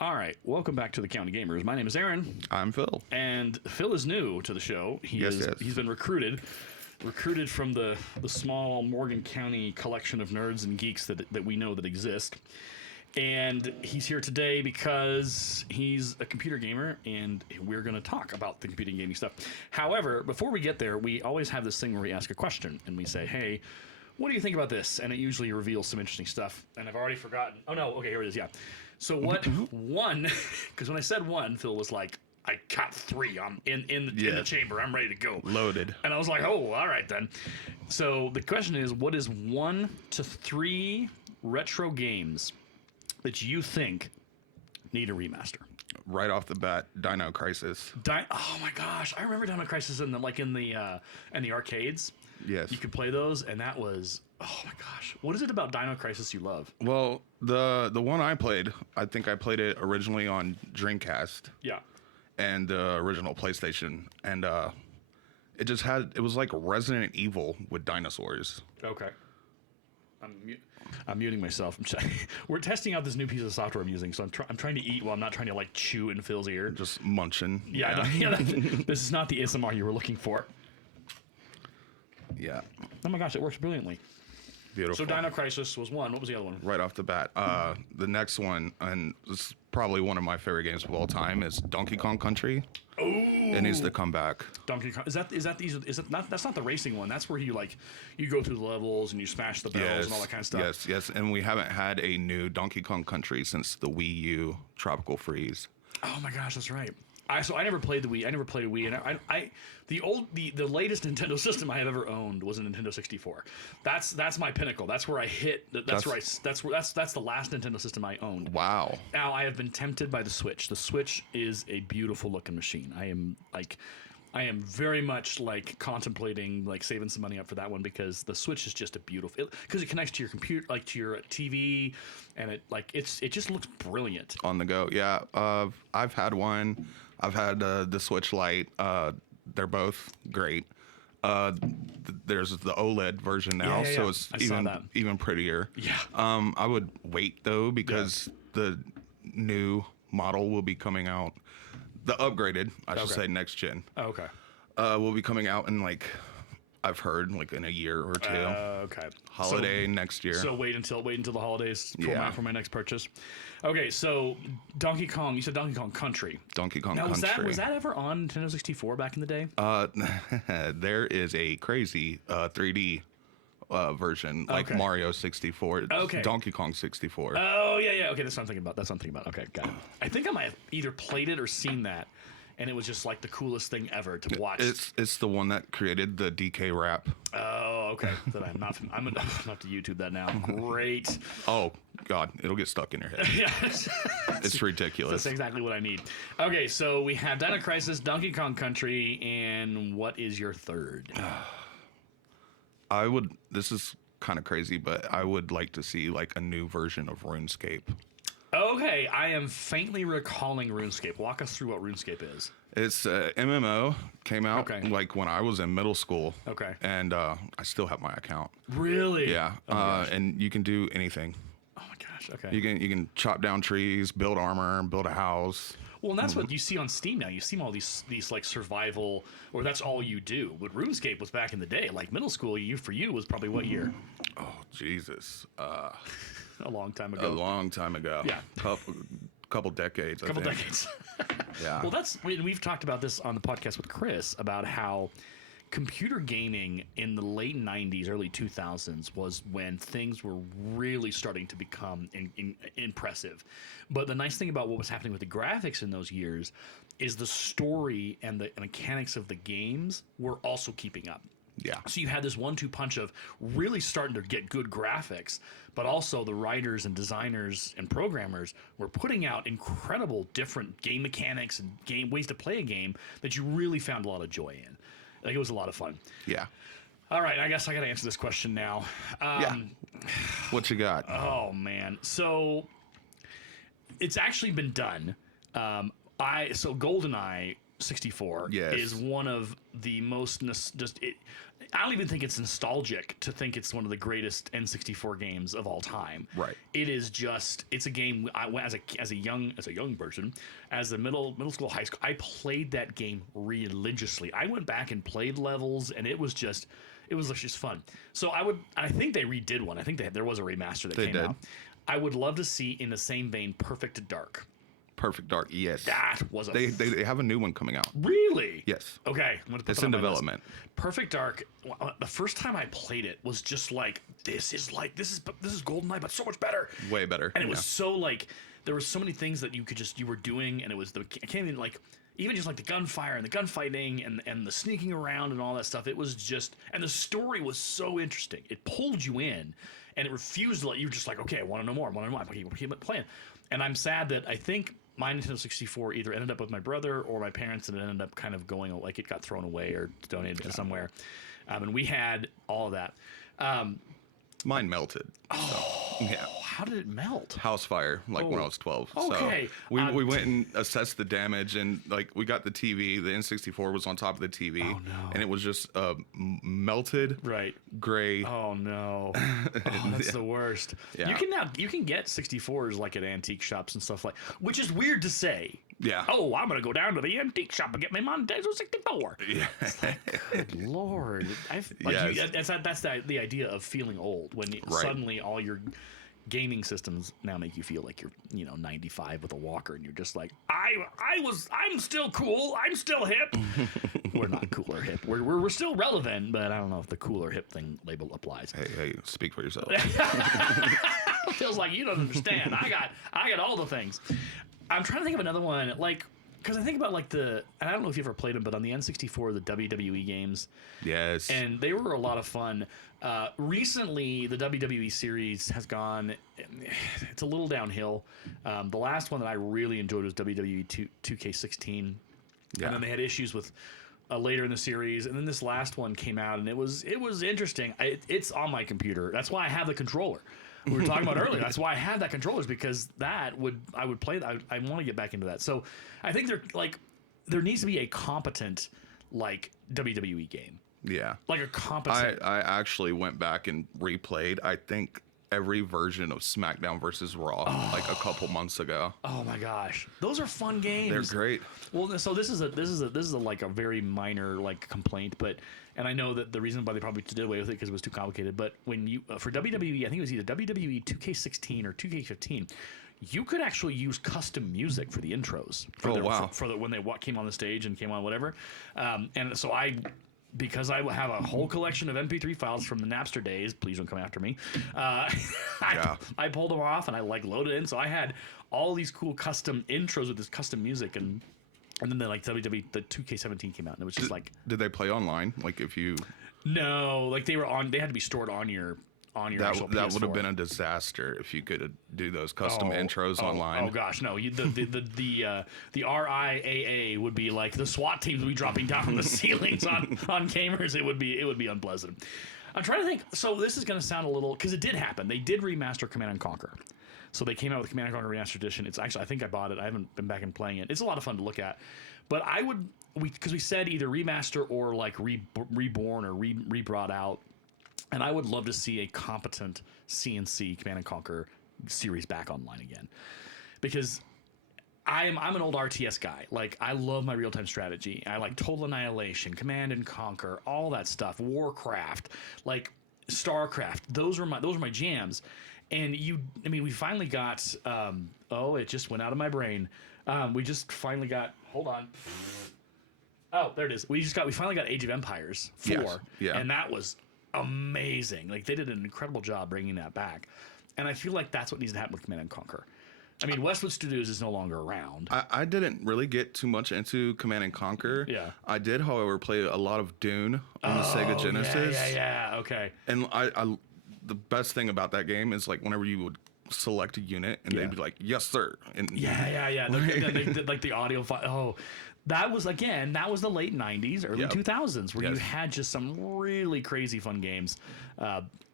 All right, welcome back to the County Gamers. My name is Aaron, I'm Phil. and Phil is new to the show. He's been recruited from the small Morgan County collection of nerds and geeks that we know that exist. And he's here today because he's a computer gamer, and we're going to talk about the computing gaming stuff. However, before we get there, we always have this thing where we ask a question, and we say, hey, what do you think about this? And it usually reveals some interesting stuff. And I've already forgotten. Oh, no. Okay, here it is. Yeah. So what one, because when I said one, Phil was like, I got three. I'm in the chamber. I'm ready to go. Loaded. And I was like, oh, all right then. So the question is, what is 1 to 3 retro games that you think need a remaster? Right off the bat, Dino Crisis. Oh my gosh, I remember Dino Crisis in the arcades. Yes. You could play those, and that was, oh my gosh. What is it about Dino Crisis you love? Well, the one I played, I think I played it originally on Dreamcast. Yeah. And the original PlayStation, and it was like Resident Evil with dinosaurs. Okay. I'm muting myself. We're testing out this new piece of software I'm using, so I'm trying to eat while I'm not trying to like chew in Phil's ear. Just munching. Yeah. This is not the ASMR you were looking for. Yeah. Oh my gosh, it works brilliantly. Beautiful. So Dino Crisis was one. What was the other one? Right off the bat. The next one, and this is probably one of my favorite games of all time, is Donkey Kong Country. Oh, it needs to come back. Donkey Kong. Is that not? That's not the racing one. That's where you go through the levels and you smash the barrels and all that kind of stuff. Yes. And we haven't had a new Donkey Kong Country since the Wii U Tropical Freeze. Oh my gosh, that's right. I never played the Wii. I never played a Wii, and the latest Nintendo system I have ever owned was a Nintendo 64. That's my pinnacle. That's where I hit. That's the last Nintendo system I owned. Wow. Now I have been tempted by the Switch. The Switch is a beautiful looking machine. I am very much contemplating saving some money up for that one because the Switch is just a beautiful, because it connects to your computer, to your TV, and it just looks brilliant on the go. Yeah, I've had one. I've had the Switch Lite. They're both great. There's the OLED version now, so it's even prettier. Yeah. I would wait though because the new model will be coming out. The upgraded, I should say, next gen. Oh, okay. Will be coming out in I've heard in a year or two. Okay. Holiday next year. So wait until the holidays for my next purchase. Okay, so Donkey Kong. You said Donkey Kong Country. Donkey Kong now, Country. Was that ever on Nintendo 64 back in the day? There is a crazy 3D version like Mario 64. Okay. Donkey Kong 64. Oh yeah. Okay, that's what I'm thinking about. Okay, got it. I think I might have either played it or seen that. And it was just the coolest thing ever to watch. It's the one that created the DK rap. Oh, okay. I'm not to YouTube that now. Great. Oh God, it'll get stuck in your head. Yeah, it's ridiculous. That's exactly what I need. Okay, so we have Dino Crisis, Donkey Kong Country, and what is your third? This is kind of crazy, but I would like to see a new version of RuneScape. Okay, I am faintly recalling RuneScape. Walk us through what RuneScape is. It's MMO, came out when I was in middle school. Okay. And I still have my account. Really? Yeah. And you can do anything. Oh my gosh. Okay. You can chop down trees, build armor, build a house. Well, and that's what you see on Steam now. You see all these survival, or that's all you do. But RuneScape was back in the day, middle school. For you was probably what year? Oh Jesus. A long time ago. Yeah. Couple decades. Couple decades. Yeah. Well, we've talked about this on the podcast with Chris about how computer gaming in the late 90s, early 2000s was when things were really starting to become impressive. But the nice thing about what was happening with the graphics in those years is the story and the mechanics of the games were also keeping up. Yeah. So you had this 1-2 punch of really starting to get good graphics, but also the writers and designers and programmers were putting out incredible different game mechanics and ways to play a game that you really found a lot of joy in. It was a lot of fun. Yeah. All right, I guess I got to answer this question now. Yeah. What you got? Oh man, so it's actually been done. So GoldenEye 64 Yes. is one of the most I don't even think it's nostalgic to think it's one of the greatest N64 games of all time. Right. It is just, it's a game I went as a young person, as a middle school, high school, I played that game religiously. I went back and played levels, and it was just fun. So I think they redid one. I think there was a remaster that came out. I would love to see, in the same vein, Perfect Dark. Perfect Dark, yes. That was they have a new one coming out. Really? Yes. Okay, I'm gonna put it's that in on my development. list. Perfect Dark. The first time I played it was just like, this is GoldenEye, but so much better. Way better. And it was so like, there were so many things that you were doing, and it was I can't even like. Even just like the gunfire and the gunfighting and the sneaking around and all that stuff, it was just, and the story was so interesting. It pulled you in, and it refused to let you just like, okay, I want to know more. I keep playing. And I'm sad that I think my Nintendo 64 either ended up with my brother or my parents, and it ended up kind of going, like, it got thrown away or donated to somewhere. And we had all of that. Mine melted. Yeah. How did it melt? House fire, when I was 12. Okay. So we went and assessed the damage, and like we got the TV. The N64 was on top of the TV. Oh, no. And it was just melted. Right. Gray. Oh no. That's the worst. Yeah. You can get 64s like at antique shops and stuff which is weird to say. Yeah. Oh, I'm gonna go down to the antique shop and get my Nintendo 64. Yeah. Good Lord. That's the idea of feeling old when suddenly all your gaming systems now make you feel like you're 95 with a walker, and you're just like, I'm still cool, I'm still hip. We're not cool or hip. We're still relevant, but I don't know if the cool or hip thing label applies. Hey, speak for yourself. Feels like you don't understand. I got all the things. I'm trying to think of another one, like, because I think about like and I don't know if you ever played them, but on the N64, the WWE games. Yes. And they were a lot of fun. Recently, the WWE series has gone, it's a little downhill. The last one that I really enjoyed was WWE 2K16. Yeah. And then they had issues with later in the series. And then this last one came out, and it was interesting. It's on my computer. That's why I have the controller. We were talking about earlier. That's why I had that controller, is because I would play that. I want to get back into that. So I think there needs to be a competent like WWE game. Yeah. Like a competent. I actually went back and replayed, I think, every version of SmackDown versus Raw like a couple months ago. Oh my gosh, those are fun games. They're great. Well, so this is like a very minor like complaint, and I know that the reason why they probably did away with it because it was too complicated. But when you for WWE, I think it was either WWE 2K16 or 2K15. You could actually use custom music for the intros. For when they came on the stage and came on whatever, and so because I have a whole collection of MP3 files from the Napster days. Please don't come after me. I pulled them off and I loaded in. So I had all these cool custom intros with this custom music, and then the the 2K17 came out, and it was just Did they play online? Like if you? No, they were on. They had to be stored on your actual PS4. That would have been a disaster if you could do those custom intros online. Oh gosh, no! The RIAA would be like the SWAT teams would be dropping down from the ceilings on gamers. It would be unpleasant. I'm trying to think. So this is going to sound a little, because it did happen. They did remaster Command and Conquer. So they came out with Command and Conquer Remastered Edition. It's actually, I think I bought it. I haven't been back and playing it. It's a lot of fun to look at. But because we said either remaster or like reborn or re-brought out. And I would love to see a competent CNC Command & Conquer series back online again. Because I'm an old RTS guy. Like, I love my real-time strategy. I like Total Annihilation, Command & Conquer, all that stuff. Warcraft, like StarCraft. Those were my jams. And we finally got it just went out of my brain. We just finally got, hold on. Oh, there it is. We finally got Age of Empires 4. Yes. Yeah. And that was amazing. Like, they did an incredible job bringing that back, and I feel like that's what needs to happen with Command and Conquer. I mean, Westwood Studios is no longer around. I didn't really get too much into Command and Conquer. Yeah. I did, however, play a lot of Dune on the Sega Genesis. Yeah. Okay. And I the best thing about that game is like whenever you would select a unit, and they'd be like, "Yes, sir." And yeah. They did like the audio file. Oh, that was the late '90s, early 2000s, where you had just some really crazy fun games.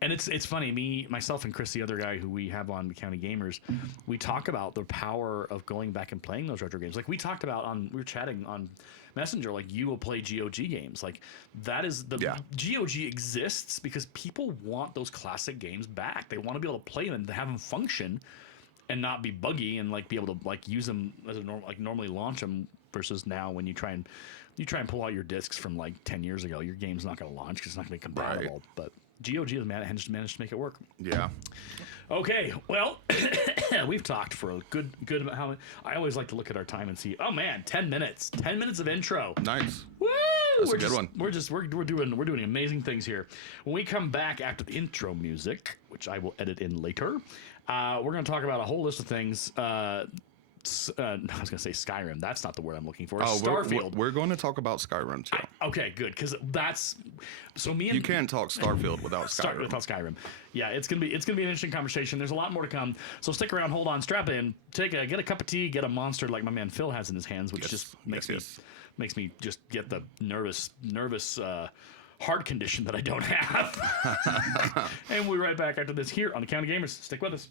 And it's funny, myself and Chris, the other guy who we have on County Gamers, we talk about the power of going back and playing those retro games. Like we talked about we were chatting on Messenger, like you will play GOG games. Like that is GOG exists because people want those classic games back. They want to be able to play them and have them function and not be buggy and like be able to like use them as normally launch them, versus now when you try and pull out your discs from like 10 years ago, your game's not going to launch because it's not going to be compatible. Right. But GOG has managed to make it work. Yeah. Okay. Well, we've talked for a good amount. How I always like to look at our time and see. Oh man, 10 minutes. 10 minutes of intro. Nice. Woo! That's a good one. We're doing amazing things here. When we come back after the intro music, which I will edit in later, we're going to talk about a whole list of things. I was going to say Skyrim. That's not the word I'm looking for. Starfield. We're going to talk about Skyrim too. Okay, good, because that's me and you can't talk Starfield without Skyrim. Without Skyrim. Yeah, it's gonna be an interesting conversation. There's a lot more to come. So stick around, hold on, strap in, get a cup of tea, get a monster like my man Phil has in his hands, which just makes me just get the nervous heart condition that I don't have. And we'll be right back after this here on the County Gamers. Stick with us.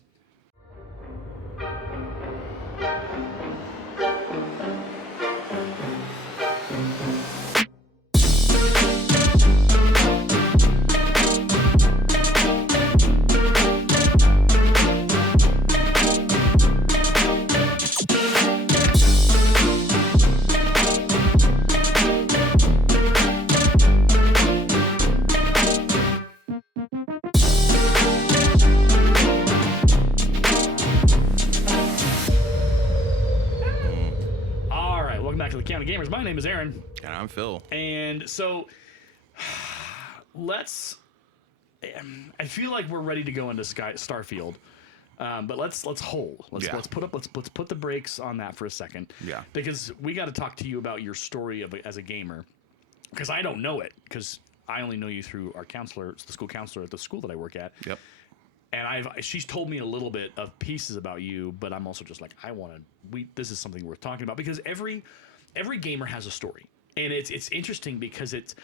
County Gamers. My name is Aaron. And I'm Phil. And so I feel like we're ready to go into Starfield. But let's hold. Let's put the brakes on that for a second. Yeah. Because we got to talk to you about your story as a gamer. Because I don't know it. Because I only know you through our counselor, the school counselor at the school that I work at. Yep. And she's told me a little bit of pieces about you, but I'm also just like, this is something worth talking about, because every gamer has a story, and it's interesting because it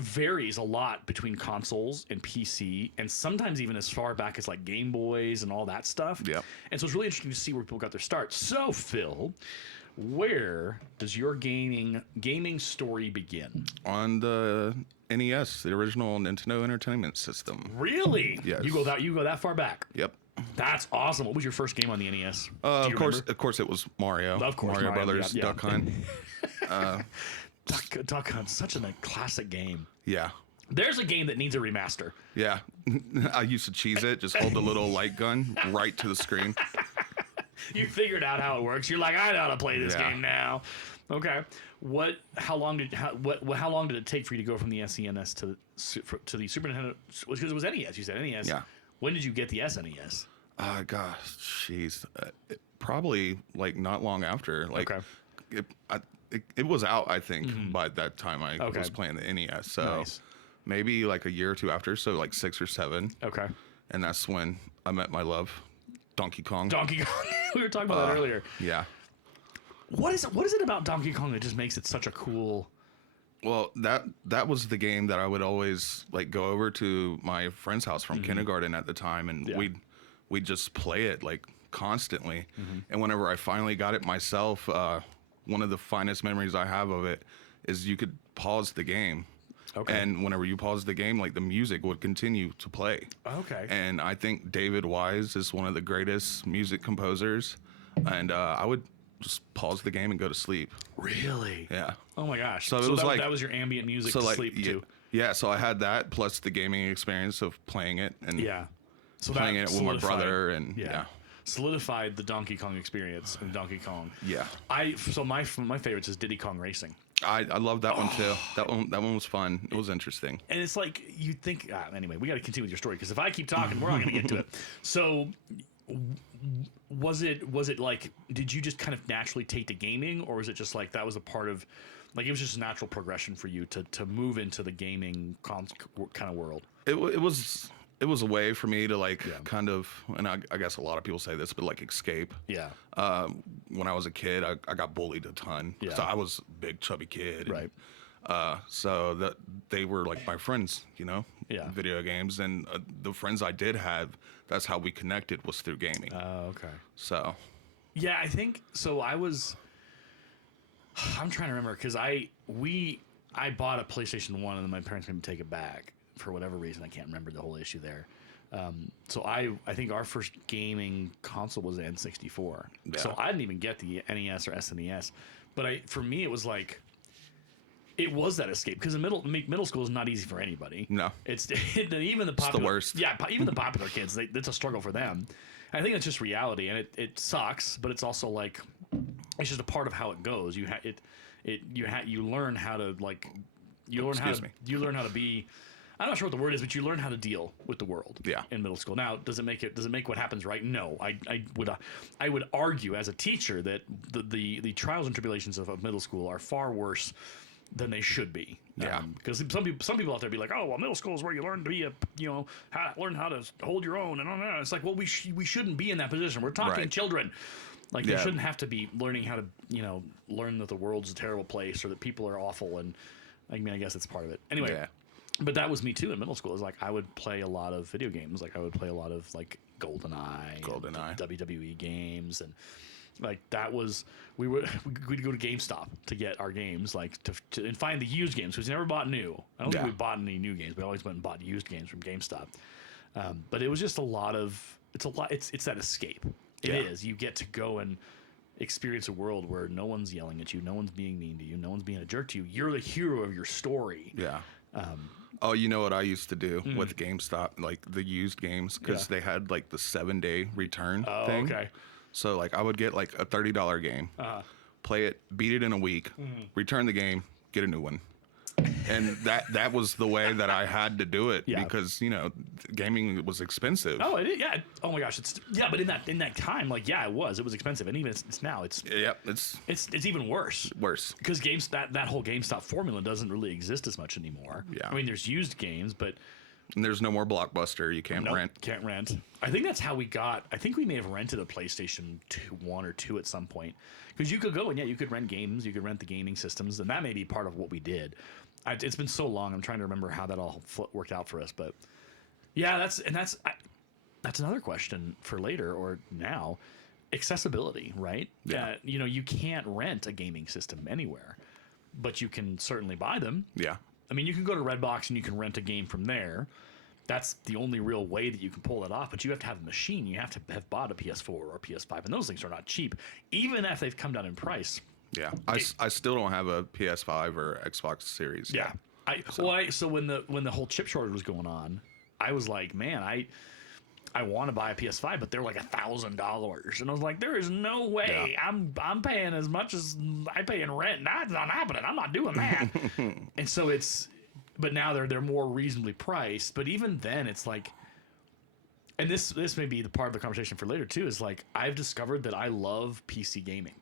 varies a lot between consoles and PC, and sometimes even as far back as like Game Boys and all that stuff. Yeah. And so it's really interesting to see where people got their start. So Phil, where does your gaming story begin? On the NES, the original Nintendo Entertainment System. Really? Yes. You go that far back? Yep. That's awesome. What was your first game on the NES? Of course, it was Mario. Of course, Mario Brothers, yeah. Duck Hunt. Duck Hunt's such a classic game. Yeah. There's a game that needs a remaster. Yeah. I used to cheese it. Just hold the little light gun right to the screen. You figured out how it works. You're like, I know how to play this game now. Okay. How long did it take for you to go from the SNES to the Super Nintendo? Because it was NES. You said NES. Yeah. When did you get the SNES? Gosh, jeez. Probably like not long after. Like, okay. It was out, I think, by that time I was playing the NES. So maybe like a year or two after. So like 6 or 7. Okay. And that's when I met my love, Donkey Kong. We were talking about that earlier. Yeah. What is it about Donkey Kong that just makes it such a cool? Well, that was the game that I would always like go over to my friend's house from kindergarten at the time, and we'd just play it like constantly. And whenever I finally got it myself, one of the finest memories I have of it is you could pause the game. Okay. And whenever you pause the game, like the music would continue to play. Okay. And I think David Wise is one of the greatest music composers, and I would just pause the game and go to sleep. Really? Yeah. Oh my gosh. So it was that was your ambient music to sleep to. Yeah, so I had that plus the gaming experience of playing it and playing it with my brother and solidified the Donkey Kong experience in Donkey Kong. Yeah. My favorites is Diddy Kong Racing. I love that one too. That one was fun. It was interesting. And it's like you think anyway, we got to continue with your story because if I keep talking, we're not going to get to it. So was it like, did you just kind of naturally take to gaming, or was it just like that was a part of, like it was just a natural progression for you to move into the gaming kind of world? It was it was a way for me to like kind of, and I guess a lot of people say this, but like escape. Yeah. When I was a kid, I got bullied a ton. Yeah. So I was a big chubby kid. Right. So that they were like my friends, you know, video games, and the friends I did have, that's how we connected, was through gaming. Oh, okay. So. Yeah, I think so. I'm trying to remember because I bought a PlayStation 1 and then my parents made me take it back for whatever reason. I can't remember the whole issue there. So I think our first gaming console was the N64. Yeah. So I didn't even get the NES or SNES. But for me, it was like, it was that escape because middle school is not easy for anybody. No, it's even the popular, it's the worst. Yeah, even the popular kids, it's a struggle for them. I think it's just reality, and it sucks, but it's also like it's just a part of how it goes. You learn how to like you learn how to be. I'm not sure what the word is, but you learn how to deal with the world. Yeah. In middle school. Now, does it make what happens right? No. I would argue as a teacher that the trials and tribulations of middle school are far worse than they should be. Yeah. Because some people out there be like, oh, well, middle school is where you learn to be learn how to hold your own, and all that. It's like, well, we shouldn't be in that position. We're talking children. Like, they shouldn't have to be learning how to learn that the world's a terrible place or that people are awful. And I mean, I guess it's part of it. Anyway. Yeah. But that was me too in middle school. It was like I would play a lot of video games. Like I would play a lot of like GoldenEye, WWE games, and like that was we'd go to GameStop to get our games, like and find the used games because we never bought new. I don't think we bought any new games. We always went and bought used games from GameStop. But it was just it's that escape. It is. You get to go and experience a world where no one's yelling at you, no one's being mean to you, no one's being a jerk to you. You're the hero of your story. Yeah. Oh, you know what I used to do with GameStop, like the used games, because they had like the 7-day return thing. Okay. So like I would get like a $30 game, play it, beat it in a week, return the game, get a new one. And that was the way that I had to do it because gaming was expensive. Oh, it is, yeah. Oh my gosh, but in that time, like it was expensive, and even it's now it's even worse. Worse because that whole GameStop formula doesn't really exist as much anymore. Yeah, I mean there's used games, but and there's no more Blockbuster. You can't rent. Can't rent. I think that's how we got. I think we may have rented a PlayStation 1 or 2 at some point because you could go and you could rent games, you could rent the gaming systems, and that may be part of what we did. It's been so long. I'm trying to remember how that all worked out for us, but yeah, that's another question for later or now. Accessibility, right? Yeah. You can't rent a gaming system anywhere, but you can certainly buy them. Yeah. I mean, you can go to Redbox and you can rent a game from there. That's the only real way that you can pull it off, but you have to have a machine. You have to have bought a PS4 or a PS5, and those things are not cheap, even if they've come down in price. Yeah, I still don't have a PS5 or Xbox Series. Yeah, so when the whole chip shortage was going on, I was like, man, I want to buy a PS5, but they're like $1,000, and I was like, there is no way I'm paying as much as I pay in rent. That's not happening. I'm not doing that. And so but now they're more reasonably priced. But even then, it's like, and this may be the part of the conversation for later too. Is like I've discovered that I love PC gaming.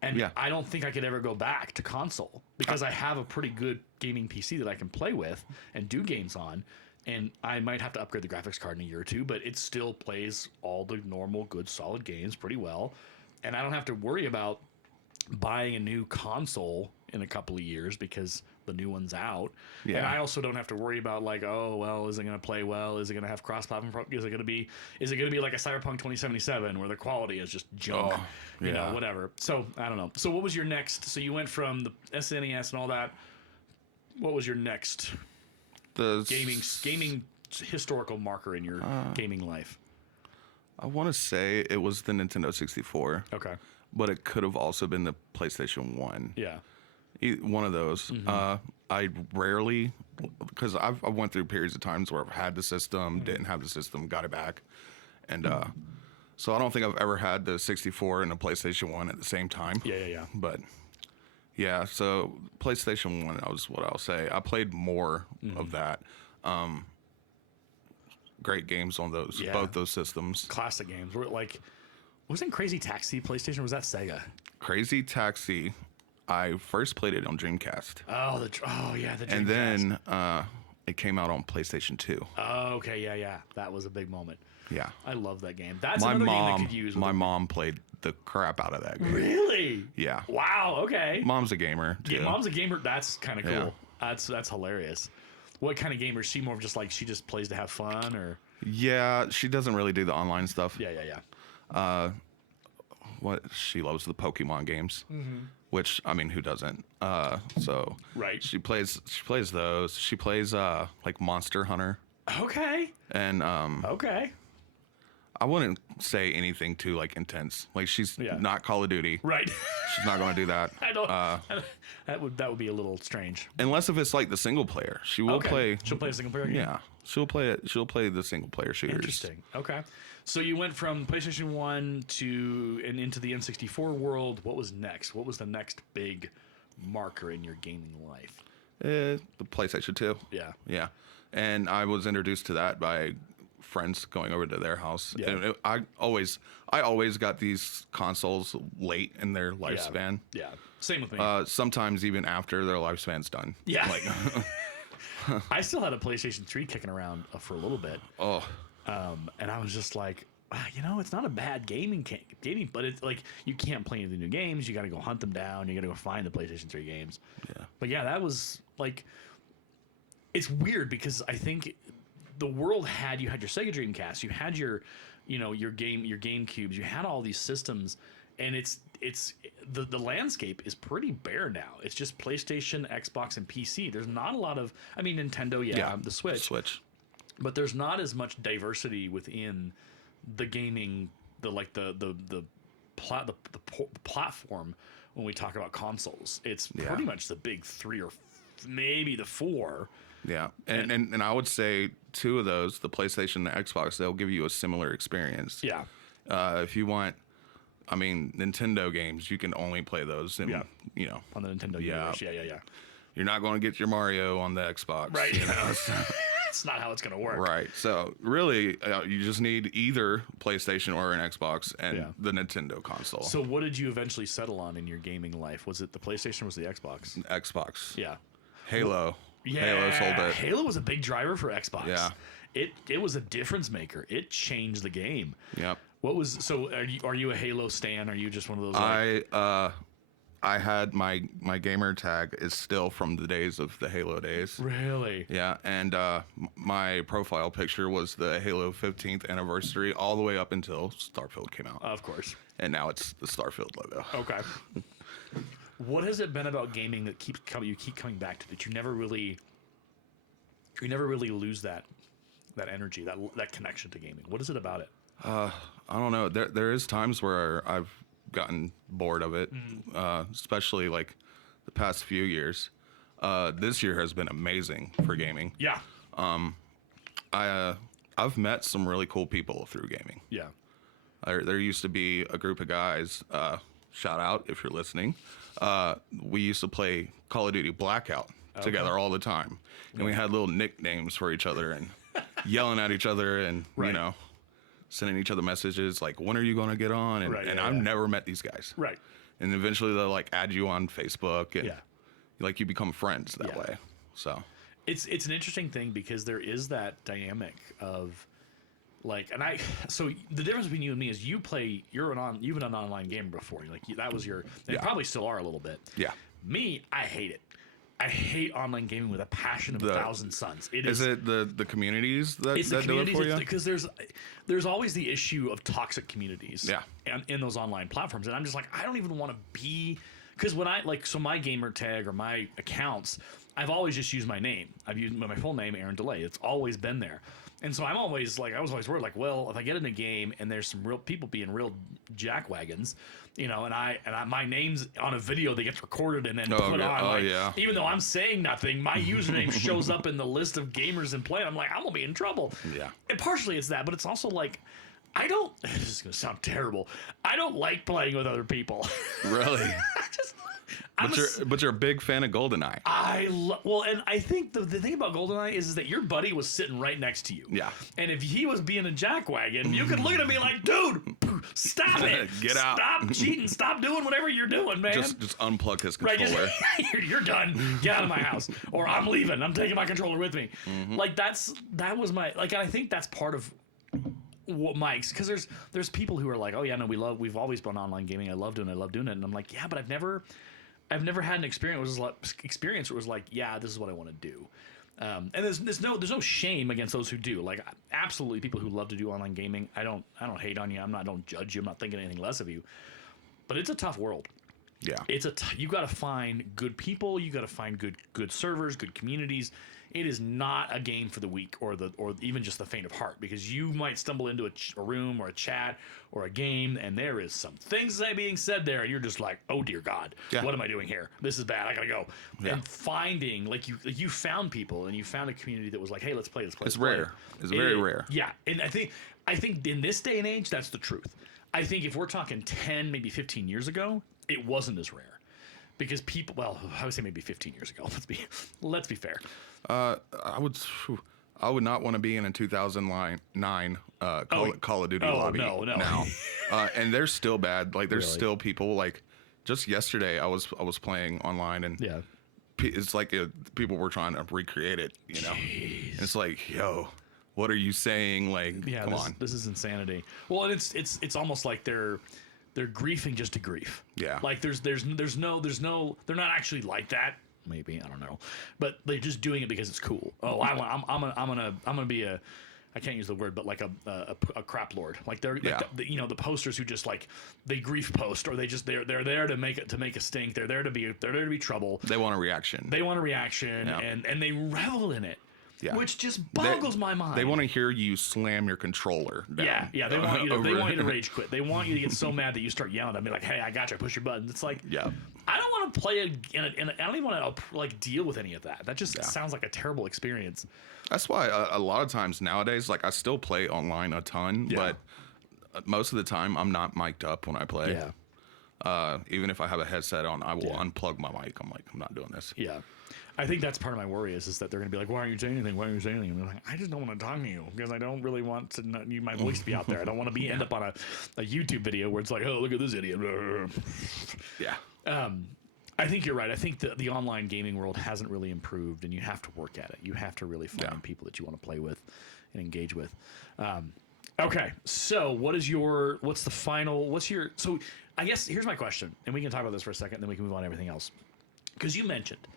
And I don't think I could ever go back to console because I have a pretty good gaming PC that I can play with and do games on. And I might have to upgrade the graphics card in a year or two, but it still plays all the normal, good, solid games pretty well. And I don't have to worry about buying a new console in a couple of years because the new one's out. Yeah. And I also don't have to worry about like, oh, well, is it going to play well? Is it going to have cross-platform? Is it going to be like a Cyberpunk 2077 where the quality is just junk? Oh, you know, whatever. So I don't know. So what was your next? So you went from the SNES and all that. What was your next gaming historical marker in your gaming life? I want to say it was the Nintendo 64. Okay. But it could have also been the PlayStation 1. Yeah. One of those. Mm-hmm. I rarely, because I went through periods of times where I've had the system, didn't have the system, got it back. And so I don't think I've ever had the 64 and the PlayStation 1 at the same time. Yeah. But yeah, so PlayStation 1 was what I'll say. I played more of that. Great games on those, both those systems. Classic games. Wasn't Crazy Taxi PlayStation or was that Sega? Crazy Taxi, I first played it on Dreamcast. The Dreamcast. And then it came out on PlayStation 2. Oh, okay, yeah. That was a big moment. Yeah. I love that game. That's another game that could use. My mom played the crap out of that game. Really? Yeah. Wow. Okay. Mom's a gamer too. Yeah, mom's a gamer. That's kind of cool. Yeah. That's hilarious. What kind of gamer is she? More of just like she just plays to have fun, or? Yeah, she doesn't really do the online stuff. Yeah. What she loves the Pokemon games, which I mean, who doesn't? So right. She plays those. She plays like Monster Hunter. Okay. And okay. I wouldn't say anything too like intense. Like she's not Call of Duty. Right. She's not going to do that. I don't. That would be a little strange. Unless if it's like the single player, she will play. She'll play a single player game. Yeah, she'll play it. She'll play the single player shooters. Interesting. Okay. So you went from PlayStation 1 and into the N64 world. What was next? What was the next big marker in your gaming life? The PlayStation 2. Yeah. Yeah. And I was introduced to that by friends going over to their house. Yeah. And I always got these consoles late in their lifespan. Yeah. Same with me. Sometimes even after their lifespan's done. Yeah. Like, I still had a PlayStation 3 kicking around for a little bit. Oh. And I was just like, it's not a bad gaming, but it's like you can't play any of the new games. You got to go hunt them down. You got to go find the PlayStation 3 games. Yeah. But yeah, that was like, it's weird because I think the world you had your Sega Dreamcast, you had your GameCubes, you had all these systems, and it's the landscape is pretty bare now. It's just PlayStation, Xbox, and PC. There's not a lot of, Nintendo, the Switch. But there's not as much diversity within the gaming, the platform when we talk about consoles. It's pretty much the big three or maybe the four. Yeah, and I would say two of those, the PlayStation and the Xbox, they'll give you a similar experience. Yeah. If you want, Nintendo games, you can only play those in, on the Nintendo universe. Yeah. You're not going to get your Mario on the Xbox. Right. It's not how it's going to work. Right. So really, you just need either PlayStation or an Xbox and the Nintendo console. So what did you eventually settle on in your gaming life? Was it the PlayStation or was it the Xbox? Xbox. Yeah. Halo. Yeah. Halo sold it. Halo was a big driver for Xbox. Yeah. It was a difference maker. It changed the game. Yep. Are you a Halo stan? Are you just one of those? I had my gamer tag is still from the days of the Halo days. Really? Yeah, and my profile picture was the Halo 15th anniversary all the way up until Starfield came out. Of course. And now it's the Starfield logo. Okay. What has it been about gaming that you keep coming back to, that you never really lose that energy, that connection to gaming? What is it about it? I don't know. There is times where I've gotten bored of it, especially like the past few years. This year has been amazing for gaming. Yeah. I've met some really cool people through gaming. Yeah. There used to be a group of guys, shout out if you're listening. We used to play Call of Duty Blackout together all the time. And we had little nicknames for each other and yelling at each other and, sending each other messages like, when are you going to get on? And I've never met these guys. Right. And eventually they'll like add you on Facebook and like you become friends that way. So it's an interesting thing because there is that dynamic of like, so the difference between you and me is you've been an online gamer before. Like that was and you probably still are a little bit. Yeah. Me, I hate it. I hate online gaming with a passion of a thousand suns. Is it the communities that do it for you? Because there's always the issue of toxic communities in those online platforms. And I'm just like, I don't even want to be, because when my gamer tag or my accounts, I've always just used my name. I've used my full name, Aaron DeLay. It's always been there. And so I was always worried, like, well, if I get in a game and there's some real people being real jackwagons, and my name's on a video that gets recorded and then put on, even though I'm saying nothing, my username shows up in the list of gamers in play. I'm like, I'm gonna be in trouble. Yeah. And partially it's that, but it's also like, this is gonna sound terrible. I don't like playing with other people. Really? But you're a big fan of GoldenEye. And I think the thing about GoldenEye is that your buddy was sitting right next to you. Yeah. And if he was being a jackwagon, you could look at him and be like, dude, Stop it! Get out! Stop cheating! Stop doing whatever you're doing, man. Just unplug his controller. Right, you're done. Get out of my house, or I'm leaving. I'm taking my controller with me. Like that was my like. I think that's part of what because there's people who are like, oh yeah, no, we've always been online gaming. I love doing it, and I'm like, yeah, but I've never had an experience where it was like, yeah, this is what I want to do. And there's no shame against those who do. Like, absolutely, people who love to do online gaming. I don't hate on you. I don't judge you. I'm not thinking anything less of you. But it's a tough world. Yeah, you got to find good people. You got to find good servers, good communities. It is not a game for the weak or even just the faint of heart, because you might stumble into a room or a chat or a game, and there is some things that are being said there, and you're just like, oh dear God, what am I doing here? This is bad. I gotta go. Yeah. And finding you found people, and you found a community that was like, hey, let's play. It's rare. It's very rare. Yeah, and I think in this day and age, that's the truth. I think if we're talking 10, maybe 15 years ago, it wasn't as rare. Because people, well, I would say maybe 15 years ago. Let's be fair. I would not want to be in a 2009 Call of Duty lobby now. And they're still bad. Like, there's still people. Like, just yesterday, I was playing online, and it's like people were trying to recreate it. You know, and it's like, yo, what are you saying? Like, come on, this is insanity. Well, and it's almost like they're griefing just to grief. Yeah. Like there's no they're not actually like that. Maybe, I don't know, but they're just doing it because it's cool. Oh, I'm gonna be a, I can't use the word, but like a crap lord. Like they're like the posters who just like they grief post, or they're there to make a stink. They're there to be trouble. They want a reaction. And they revel in it. Yeah. Which just boggles my mind. They want to hear you slam your controller down. Yeah. They want you to rage quit. They want you to get so mad that you start yelling at me like, "Hey, I got you. Push your button." It's like, I don't want to play I don't even want to like deal with any of that. That just sounds like a terrible experience. That's why a lot of times nowadays, like, I still play online a ton, but most of the time I'm not mic'd up when I play. Yeah. Even if I have a headset on, I will unplug my mic. I'm like, I'm not doing this. Yeah. I think that's part of my worry is that they're going to be like, why aren't you saying anything? Why aren't you saying anything? And I'm like, I just don't want to talk to you because I don't really want to need my voice to be out there. I don't want to end up on a YouTube video where it's like, oh, look at this idiot. Yeah. I think you're right. I think the online gaming world hasn't really improved, and you have to work at it. You have to really find people that you want to play with and engage with. Okay. So so I guess here's my question, and we can talk about this for a second, then we can move on to everything else. Because you mentioned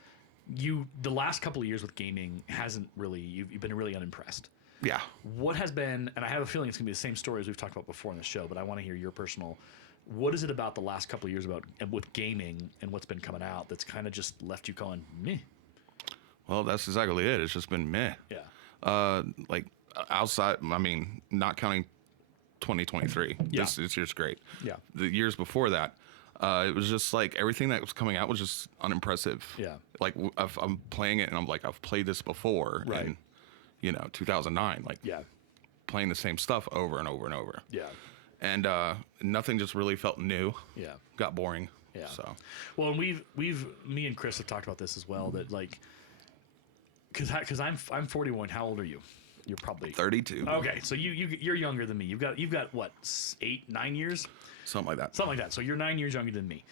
the last couple of years with gaming hasn't really, you've been really unimpressed. Yeah. What has been, and I have a feeling it's going to be the same story as we've talked about before in the show, but I want to hear your personal, what is it about the last couple of years with gaming and what's been coming out that's kind of just left you going, meh? Well, that's exactly it. It's just been meh. Yeah. Like, outside, I mean, not counting 2023. This year's great. Yeah. The years before that, it was just like everything that was coming out was just unimpressive. Yeah. Like, I'm playing it and I'm like, I've played this before. Right. In, 2009. Like, playing the same stuff over and over and over. Yeah. And nothing just really felt new. Yeah. Got boring. Yeah. So. Well, and me and Chris have talked about this as well, that like, because I'm 41. How old are you? You're probably 32. Okay, so you're younger than me. You've got what, 8-9 years? Something like that. So you're 9 years younger than me.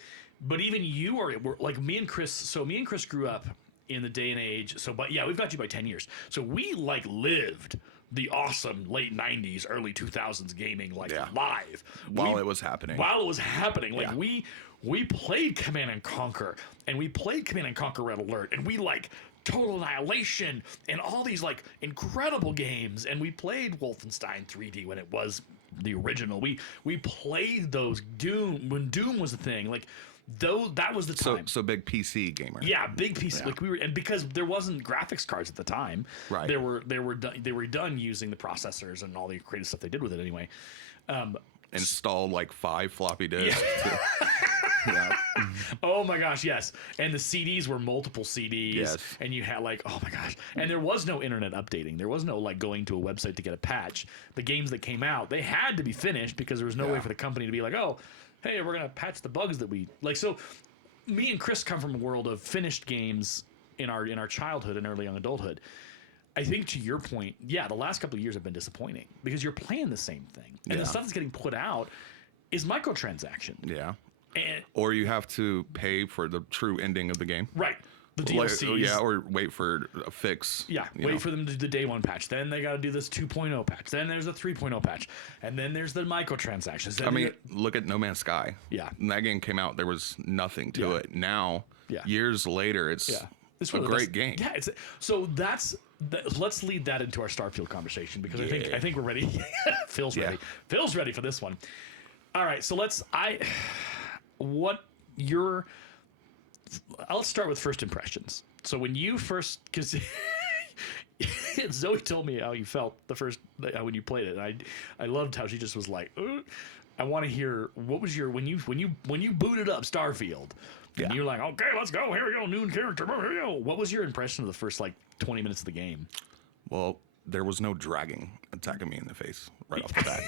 But even you are like me and Chris. So me and Chris grew up in the day and age. So, but yeah, we've got you by 10 years. So we like lived the awesome late 90s, early 2000s gaming live while it was happening. Like we played Command and Conquer, and we played Command and Conquer Red Alert, and we like Total Annihilation and all these like incredible games, and we played Wolfenstein 3D when it was the original. We played those when Doom was a thing. Like that was the time. So big PC gamer. Yeah, big PC. Yeah. Like and because there wasn't graphics cards at the time. Right. They were done using the processors and all the creative stuff they did with it anyway. Installed like 5 floppy disks. Yeah. Oh my gosh, yes. And the CDs were multiple CDs. Yes. And you had like, oh my gosh. And there was no internet updating. There was no like going to a website to get a patch. The games that came out, they had to be finished because there was no way for the company to be like, oh, hey, we're going to patch the bugs that we like. So me and Chris come from a world of finished games in our childhood and early young adulthood. I think to your point, the last couple of years have been disappointing because you're playing the same thing. And the stuff that's getting put out, is microtransaction. Yeah. And, or you have to pay for the true ending of the game. Right. The DLCs. Or wait for a fix. Yeah, wait for them to do the day one patch. Then they got to do this 2.0 patch. Then there's a 3.0 patch. And then there's the microtransactions. Then look at No Man's Sky. Yeah. When that game came out, there was nothing to it. Now, years later, it's a great game. Yeah, let's lead that into our Starfield conversation because I think we're ready. Phil's ready. Phil's ready for this one. All right, so let's start with first impressions. So when you first, because Zoe told me how you felt when you played it, and I loved how she just was like, I want to hear what was your when you booted up Starfield, and you're like, okay, let's go, here we go, new character, here we go. What was your impression of the first 20 minutes of the game? Well, there was no dragging attacking me in the face right off the bat,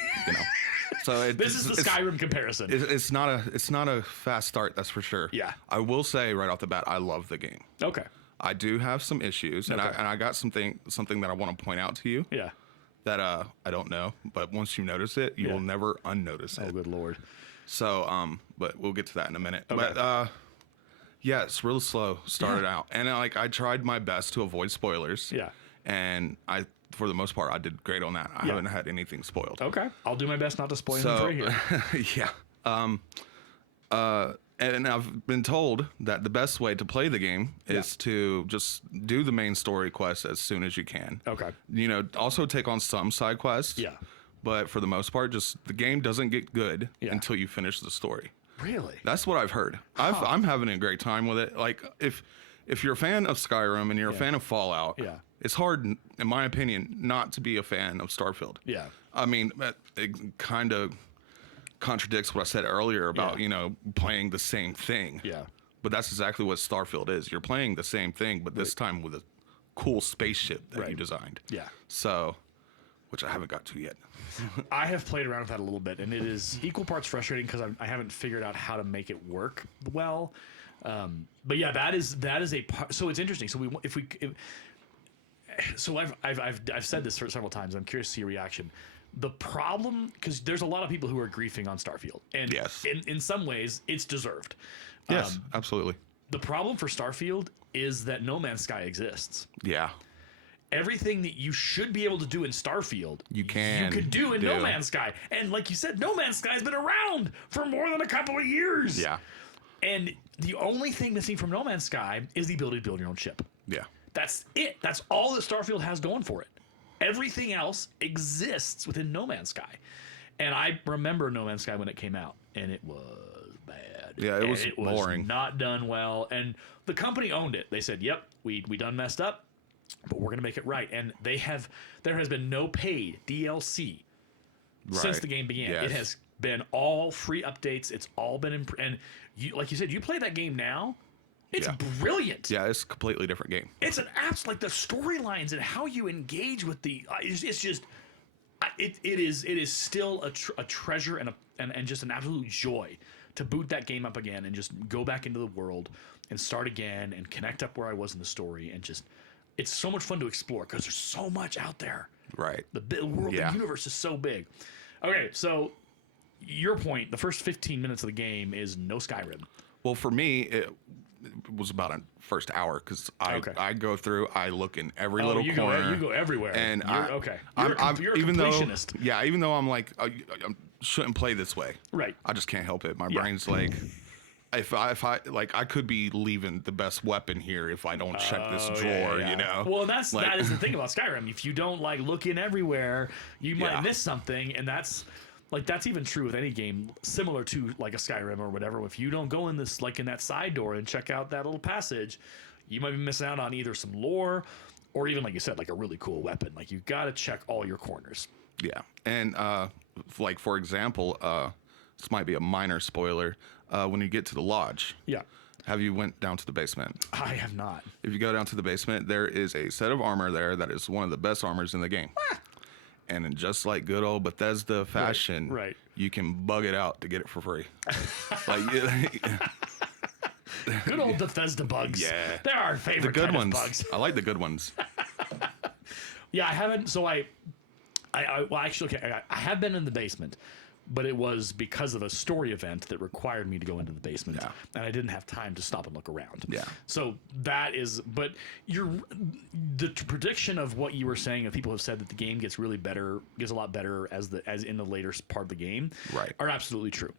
So this is the Skyrim comparison. It's not a fast start, that's for sure. Yeah. I will say right off the bat, I love the game. Okay. I do have some issues, and I got something that I want to point out to you. Yeah. That I don't know, but once you notice it, you will never unnotice it. Oh, good Lord. So but we'll get to that in a minute. Okay. But it's real slow started out, and I tried my best to avoid spoilers. Yeah. And for the most part, I did great on that. I haven't had anything spoiled. Okay. I'll do my best not to spoil anything here. And I've been told that the best way to play the game is to just do the main story quest as soon as you can. Okay. Also take on some side quests. Yeah. But for the most part, just the game doesn't get good until you finish the story. Really? That's what I've heard. I'm having a great time with it. Like, if you're a fan of Skyrim and you're a fan of Fallout, it's hard, in my opinion, not to be a fan of Starfield. Yeah. I mean, it kind of contradicts what I said earlier about, playing the same thing. Yeah. But that's exactly what Starfield is. You're playing the same thing, but this time with a cool spaceship that you designed. Yeah. So, which I haven't got to yet. I have played around with that a little bit, and it is equal parts frustrating because I haven't figured out how to make it work well. But yeah, that is a part. So it's interesting. So I've said this several times. I'm curious to see your reaction. The problem, because there's a lot of people who are griefing on Starfield, and in some ways it's deserved. Yes, absolutely. The problem for Starfield is that No Man's Sky exists. Yeah. Everything that you should be able to do in Starfield, you could do in No Man's Sky. And like you said, No Man's Sky has been around for more than a couple of years. Yeah. And the only thing missing from No Man's Sky is the ability to build your own ship. Yeah. That's it. That's all that Starfield has going for it. Everything else exists within No Man's Sky. And I remember No Man's Sky when it came out, and it was bad. Yeah, it was boring. Was not done well. And the company owned it. They said, yep, we done messed up, but we're going to make it right. And there has been no paid DLC since the game began. Yes. It has been all free updates. It's all been and like you said, you play that game now, it's brilliant. Yeah, it's a completely different game. It's an apps like the storylines and how you engage with the. It's just, it is still a treasure and just an absolute joy to boot that game up again and just go back into the world and start again and connect up where I was in the story and just. It's so much fun to explore because there's so much out there. Right. The world, the universe is so big. Okay, so your point, the first 15 minutes of the game is no Skyrim. Well, for me, it was about a first hour because I go through, I look in every little corner. You go everywhere. And you're a completionist. Even though I'm like, I shouldn't play this way. Right. I just can't help it. My brain's like, if I like, I could be leaving the best weapon here if I don't check this drawer, you know? Well, that is the thing about Skyrim. If you don't look in everywhere, you might miss something, and that's even true with any game similar to a Skyrim or whatever. If you don't go in this in that side door and check out that little passage, you might be missing out on either some lore or even, like you said, a really cool weapon. You got to check all your corners. Yeah, and for example, this might be a minor spoiler. When you get to the lodge, have you went down to the basement? I have not. If you go down to the basement, there is a set of armor there that is one of the best armors in the game. And in just like good old Bethesda fashion, you can bug it out to get it for free. Good old Bethesda bugs. Yeah. They're our favorite the good kind ones. of bugs. I like the good ones. Yeah, I haven't. So I have been in the basement, but it was because of a story event that required me to go into the basement, and I didn't have time to stop and look around. Yeah. So that is, but the prediction of what you were saying, of people have said that the game gets a lot better as in the later part of the game, right, are absolutely true,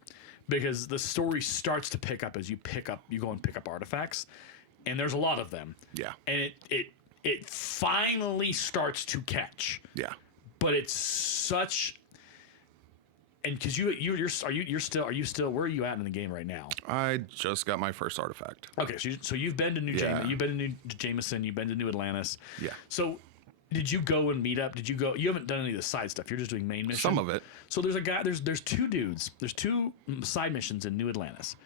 because the story starts to pick up as you go and pick up artifacts, and there's a lot of them. Yeah. And it finally starts to catch. Yeah. But it's such. And because are you still where are you at in the game right now? I just got my first artifact. Okay, so you've been to New Jameson, you've been to New Atlantis. Yeah. So did you go and meet up? You haven't done any of the side stuff. You're just doing main missions. Some of it. So there's a guy. There's two dudes. There's two side missions in New Atlantis,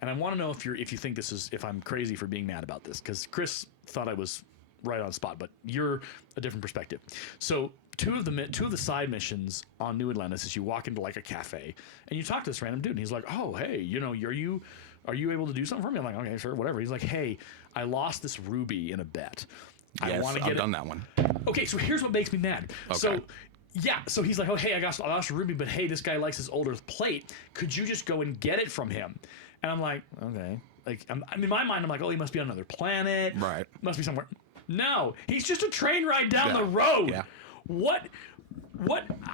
and I want to know if you think if I'm crazy for being mad about this, because Chris thought I was right on spot, but you're a different perspective. So two of the side missions on New Atlantis is you walk into like a cafe and you talk to this random dude, and he's like, "Oh, hey, are you able to do something for me?" I'm like, "Okay, sure, whatever." He's like, "Hey, I lost this ruby in a bet. Yes, I've done that one." Okay, so here's what makes me mad. Okay. So he's like, "Oh, hey, I lost a ruby, but hey, this guy likes this old Earth plate. Could you just go and get it from him?" And I'm like, "Okay." Like, in my mind, I'm like, "Oh, he must be on another planet. Right. Must be somewhere." No, he's just a train ride down the road. Yeah. What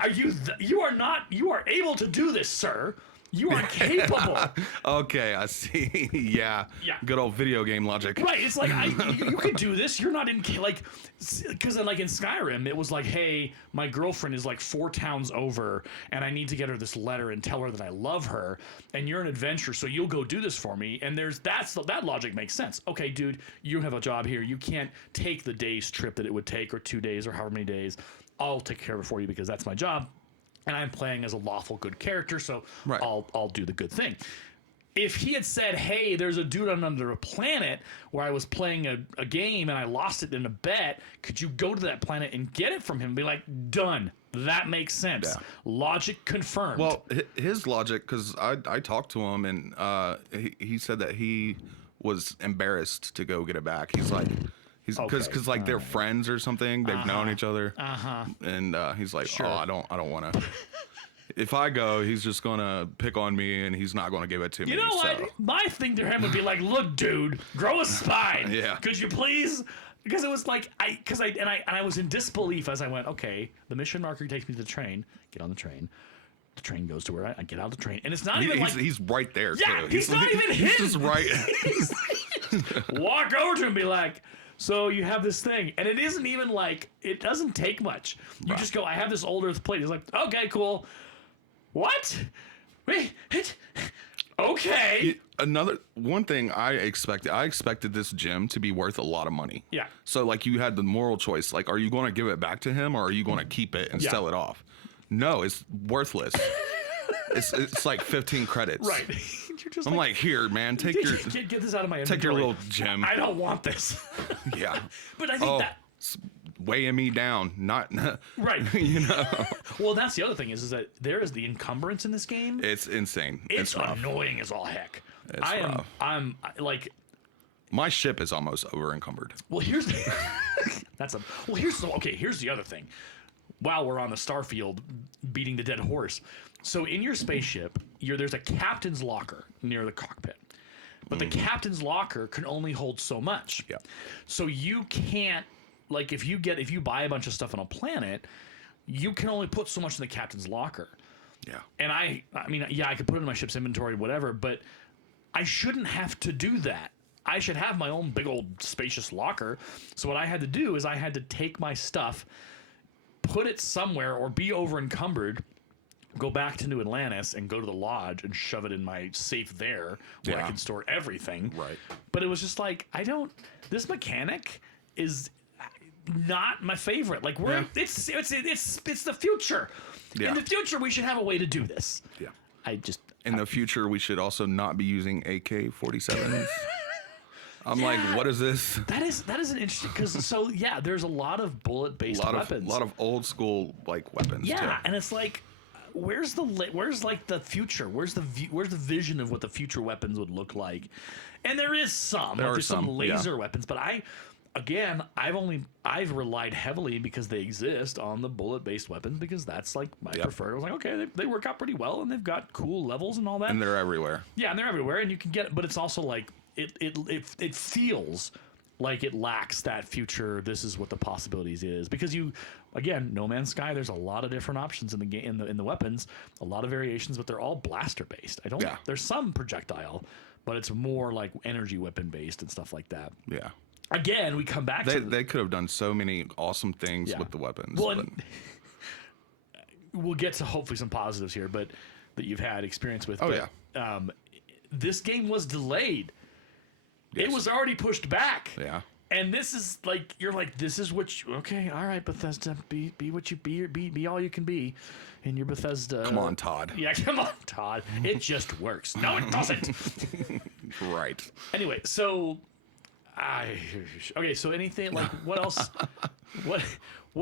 are you? You are able to do this, sir. You are capable. Okay, I see. Yeah. Good old video game logic. Right. It's like you could do this. You're not in because like in Skyrim, it was like, hey, my girlfriend is like 4 towns over, and I need to get her this letter and tell her that I love her. And you're an adventurer, so you'll go do this for me. And that logic makes sense. Okay, dude, you have a job here. You can't take the day's trip that it would take, or 2 days, or however many days. I'll take care of it for you because that's my job. And I'm playing as a lawful good character, so right. I'll do the good thing. If he had said, hey, there's a dude on another planet where I was playing a game and I lost it in a bet, could you go to that planet and get it from him and be like, done. That makes sense. Yeah. Logic confirmed. Well, his logic, because I talked to him, and he said that he was embarrassed to go get it back. He's like... Because like they're friends or something, they've known each other, and he's like, sure. I don't want to. If I go, he's just gonna pick on me, and he's not gonna give it to me. You know what? My thing to him would be like, look, dude, grow a spine. Yeah. Could you please? Because it was like I was in disbelief as I went. Okay, the mission marker takes me to the train. Get on the train. The train goes to where I get out of the train, and it's not even like he's right there. Yeah, too. He's not even hidden. He's just right. Walk over to him and be like, so you have this thing, and it isn't even like, it doesn't take much. You just go, I have this old Earth plate. He's like, okay, cool. What? Wait, okay. One thing I expected this gem to be worth a lot of money. Yeah. So like you had the moral choice, like, are you going to give it back to him, or are you going to keep it and sell it off? No, it's worthless. It's like 15 credits. Right. I'm like, here, man, take get this out of my inventory. Take your little gem. I don't want this. Yeah. But I think weighing me down, not right. You know. Well, that's the other thing is that there is the encumbrance in this game. It's insane. It's annoying as all heck. Rough. I'm like, my ship is almost over encumbered. Well, here's the other thing. While we're on the Starfield beating the dead horse. So in your spaceship, there's a captain's locker near the cockpit. But the captain's locker can only hold so much. Yeah. So you can't, like, if you buy a bunch of stuff on a planet, you can only put so much in the captain's locker. Yeah. And I mean, I could put it in my ship's inventory, whatever, but I shouldn't have to do that. I should have my own big old spacious locker. So what I had to do is I had to take my stuff, put it somewhere, or be over encumbered, go back to New Atlantis and go to the lodge and shove it in my safe there where I can store everything. Right. But it was just like, this mechanic is not my favorite. Like it's the future. Yeah. In the future, we should have a way to do this. Yeah. In the future, we should also not be using AK-47s. I'm like, what is this? That is an interesting, because there's a lot of bullet-based weapons. A lot of old school like weapons. Yeah, too. and it's like, where's like the future? Where's the vision of what the future weapons would look like? And there is some. There's some laser weapons, but again, I've relied heavily because they exist on the bullet-based weapons because that's like my preferred. I was like, okay, they work out pretty well and they've got cool levels and all that. And they're everywhere. Yeah, and they're everywhere, and you can get. But it's also like it feels like it lacks that future. This is what the possibilities is because again, No Man's Sky. There's a lot of different options in the game in the weapons, a lot of variations, but they're all blaster based. There's some projectile, but it's more like energy weapon based and stuff like that. Yeah. Again, we come back to... They could have done so many awesome things with the weapons. Well, we'll get to hopefully some positives here, but that you've had experience with. This game was delayed. Yes. It was already pushed back. Yeah. And this is like, you're like, this is what you... Okay, all right, Bethesda, be what you be all you can be in your Bethesda... Come on, Todd. Yeah, come on, Todd. It just works. No, it doesn't. Right. Anyway, so... okay, so anything like what else?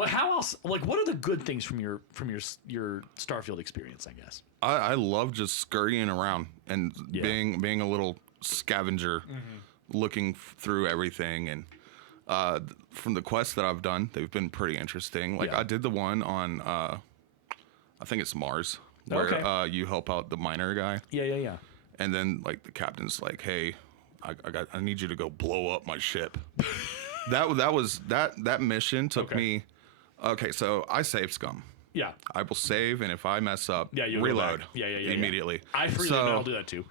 How else? Like, what are the good things from your Starfield experience? I guess I love just scurrying around and being a little scavenger, looking through everything. And from the quests that I've done, they've been pretty interesting. Like I did the one on I think it's Mars, where you help out the miner guy. Yeah. And then like the captain's like, hey. I need you to go blow up my ship. that mission took me. Okay, so I save scum. Yeah. I will save, and if I mess up, you'll reload. Yeah. Immediately. I freely I'll do that too.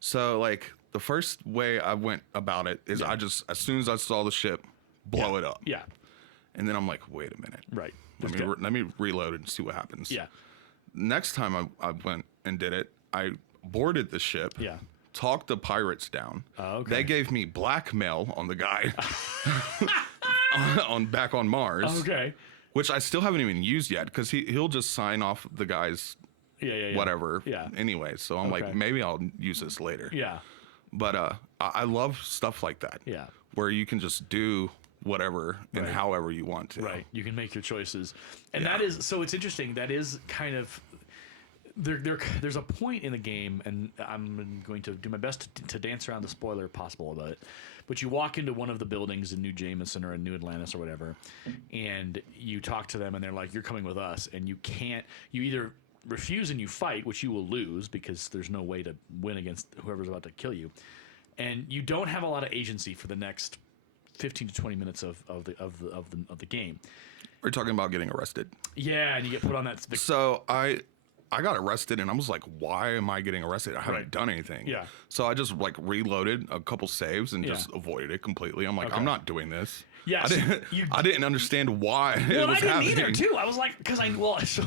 So like the first way I went about it is I just as soon as I saw the ship, blow it up. Yeah. And then I'm like, wait a minute. Right. Let me reload and see what happens. Yeah. Next time I went and did it, I boarded the ship. Yeah. Talked the pirates down. Okay. They gave me blackmail on the guy back on Mars. Okay. Which I still haven't even used yet because he'll just sign off the guy's whatever. Yeah. Anyway, so I'm like, maybe I'll use this later. Yeah. But I love stuff like that. Yeah. Where you can just do whatever and however you want to. Right. You can make your choices, and that is so. It's interesting. That is kind of. There's a point in the game, and I'm going to do my best to dance around the spoiler possible about it. But you walk into one of the buildings in New Jameson or in New Atlantis or whatever, and you talk to them, and they're like, "You're coming with us," and you can't. You either refuse and you fight, which you will lose because there's no way to win against whoever's about to kill you, and you don't have a lot of agency for the next 15 to 20 minutes of the game. We're talking about getting arrested. Yeah, and you get put on that. So I got arrested and I was like, why am I getting arrested? I haven't done anything. Yeah. So I just like reloaded a couple saves and just avoided it completely. I'm like, I'm not doing this. Yeah. I didn't understand why it was happening. I didn't either too. I was like, so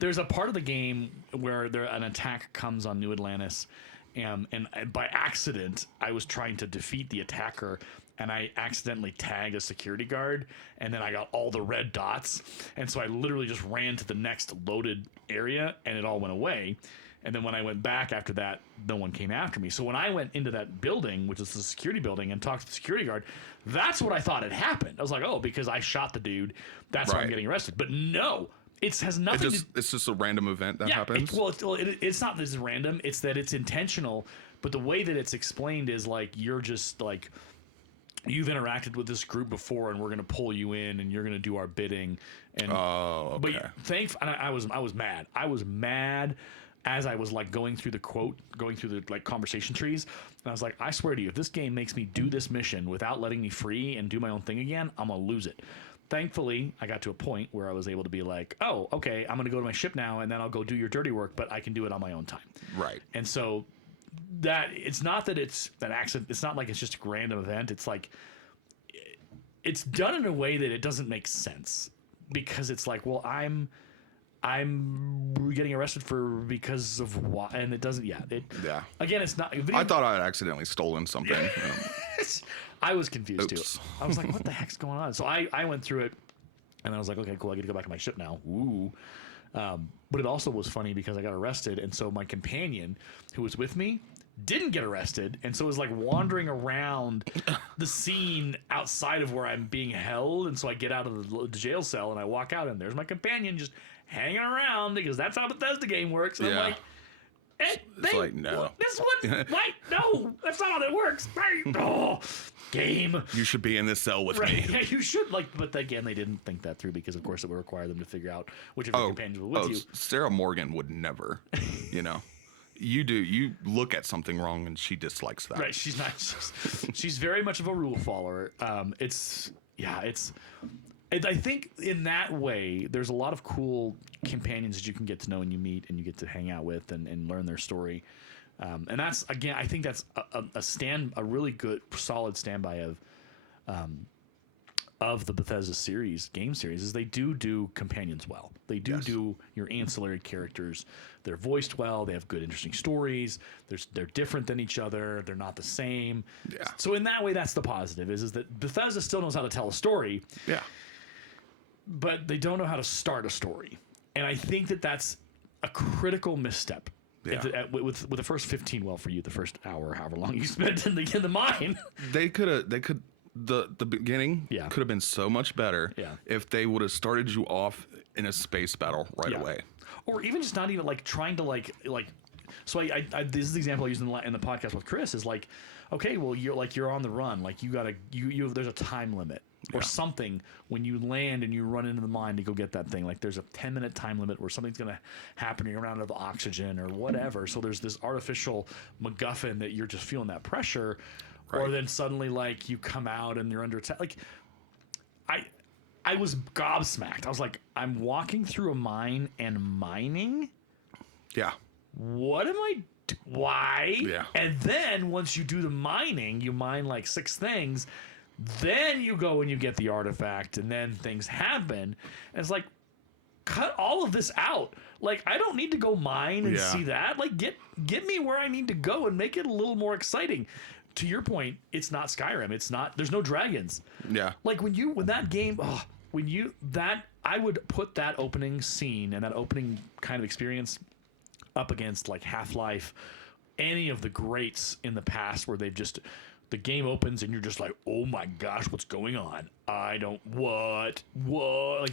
there's a part of the game where an attack comes on New Atlantis and by accident I was trying to defeat the attacker and I accidentally tagged a security guard, and then I got all the red dots, and so I literally just ran to the next loaded area, and it all went away. And then when I went back after that, no one came after me. So when I went into that building, which is the security building, and talked to the security guard, that's what I thought had happened. I was like, oh, because I shot the dude, that's why I'm getting arrested. But no, it has nothing it's just a random event that happens? It's not that it's random, it's that it's intentional, but the way that it's explained is like, you're just like... You've interacted with this group before, and we're going to pull you in, and you're going to do our bidding. And but I was mad. I was mad as I was like going through the like conversation trees, and I was like, I swear to you, if this game makes me do this mission without letting me free and do my own thing again, I'm gonna lose it. Thankfully, I got to a point where I was able to be like, oh, okay, I'm gonna go to my ship now, and then I'll go do your dirty work, but I can do it on my own time. Right. And so. That it's not that it's an accident. It's not like it's just a random event. It's like it's done in a way that it doesn't make sense because it's like, well, I'm getting arrested because of why, and it doesn't. Yeah. Again, it's not. I thought I had accidentally stolen something. I was confused too. I was like, what the heck's going on? So I went through it, and I was like, okay, cool. I get to go back to my ship now. Ooh. But it also was funny because I got arrested, and so my companion who was with me didn't get arrested, and so it was like wandering around the scene outside of where I'm being held, and so I get out of the jail cell and I walk out, and there's my companion just hanging around because that's how Bethesda game works. And I'm like, it's like, no. This one, no, that's not how it works. Oh. game. You should be in this cell with me. Yeah, you should. But again, they didn't think that through because, of course, it would require them to figure out which of your companions were with you. Sarah Morgan would never, You look at something wrong and she dislikes that. Right, she's not. She's very much of a rule follower. I think in that way, there's a lot of cool companions that you can get to know and you meet and you get to hang out with and learn their story. And that's, again, I think that's a really good, solid standby of the Bethesda game series is they do companions well. They do your ancillary characters. They're voiced well. They have good, interesting stories. They're different than each other. They're not the same. Yeah. So in that way, that's the positive is that Bethesda still knows how to tell a story. Yeah. But they don't know how to start a story. And I think that's a critical misstep. Yeah. With the first 15, well, for you, the first hour, however long you spent in the mine. The beginning could have been so much better if they would have started you off in a space battle right away. Or even just not even trying to so I this is the example I used in the podcast with Chris is okay, well you're on the run, there's a time limit or something when you land and you run into the mine to go get that thing. There's a 10-minute time limit where something's going to happen and you're out of oxygen or whatever. So there's this artificial MacGuffin that you're just feeling that pressure. Right. Or then suddenly you come out and you're under attack. I was gobsmacked. I was like, I'm walking through a mine and mining? Yeah. What am I why? Yeah. And then once you do the mining, you mine 6 things, then you go and you get the artifact and then things happen. And it's cut all of this out. I don't need to go mine and see that. Get me where I need to go and make it a little more exciting. To your point, it's not Skyrim. There's no dragons. Yeah. I would put that opening scene and that opening kind of experience up against Half-Life, any of the greats in the past where the game opens and you're just oh my gosh, what's going on? What?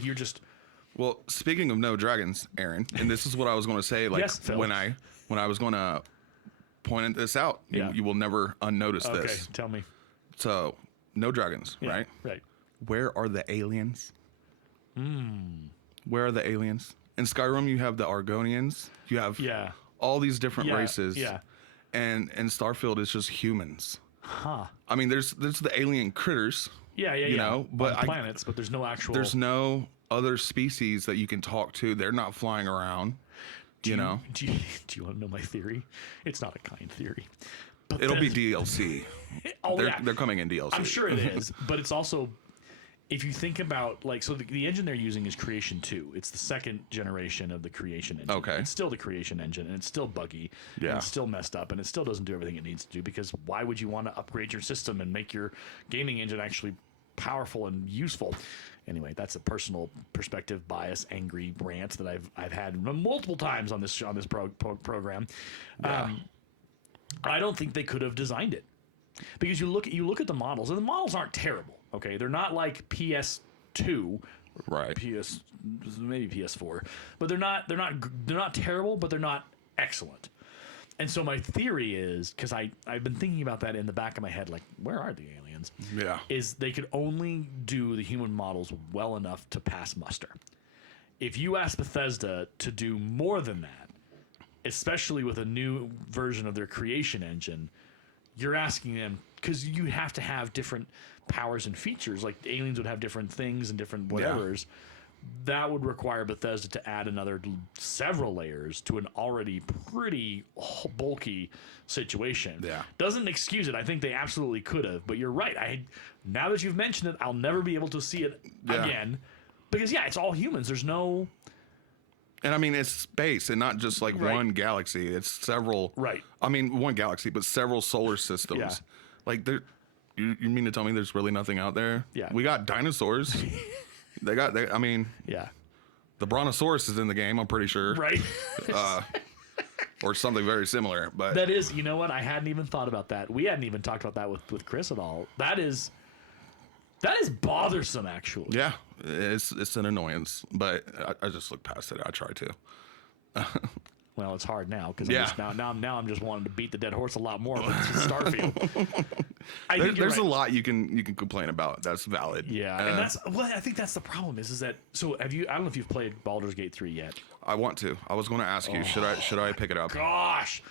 You're just. Well, speaking of no dragons, Aaron, and this is what I was going to say, yes, when I was going to point this out, you will never unnotice this. Okay, tell me. So, no dragons, right? Right. Where are the aliens? Where are the aliens? In Skyrim, you have the Argonians. You have all these different races. Yeah. And Starfield is just humans. Huh. I mean, there's the alien critters. Yeah. But planets, but there's no actual. There's no other species that you can talk to. They're not flying around. Do you want to know my theory? It's not a kind theory. But it'll be DLC. They're coming in DLC. I'm sure it is, but it's also, if you think about the engine they're using is Creation 2. It's the second generation of the Creation engine. Okay. It's still the Creation engine, and it's still buggy. Yeah. And it's still messed up, and it still doesn't do everything it needs to do, because why would you want to upgrade your system and make your gaming engine actually powerful and useful? Anyway, that's a personal perspective, bias, angry rant that I've had multiple times on this program. Yeah. I don't think they could have designed it, because you look at the models, and the models aren't terrible. Okay, they're not like PS2, right? Maybe PS4, but they're not terrible, but they're not excellent. And so my theory is, because I've been thinking about that in the back of my head, where are the aliens? Yeah. Is they could only do the human models well enough to pass muster. If you ask Bethesda to do more than that, especially with a new version of their Creation engine, you're asking them, because you have to have different powers and features, the aliens would have different things and different whatevers. Yeah. That would require Bethesda to add another several layers to an already pretty bulky situation. Yeah. Doesn't excuse it. I think they absolutely could have. But you're right. Now that you've mentioned it, I'll never be able to see it again. Because, it's all humans. There's no... And, I mean, it's space and not just, one galaxy. It's several... Right. I mean, one galaxy, but several solar systems. Yeah. You mean to tell me there's really nothing out there? Yeah. We got dinosaurs. Yeah. The Brontosaurus is in the game, I'm pretty sure. Right. Or something very similar. But that is, you know what? I hadn't even thought about that. We hadn't even talked about that with Chris at all. That is bothersome, actually. Yeah, it's an annoyance, but I just look past it. I try to. Well, it's hard now because I'm just wanting to beat the dead horse a lot more with Starfield. There's a lot you can complain about. That's valid. Yeah, and I think that's the problem is that. So have you? I don't know if you've played Baldur's Gate 3 yet. I want to. I was going to ask you. Should I pick it up? Gosh.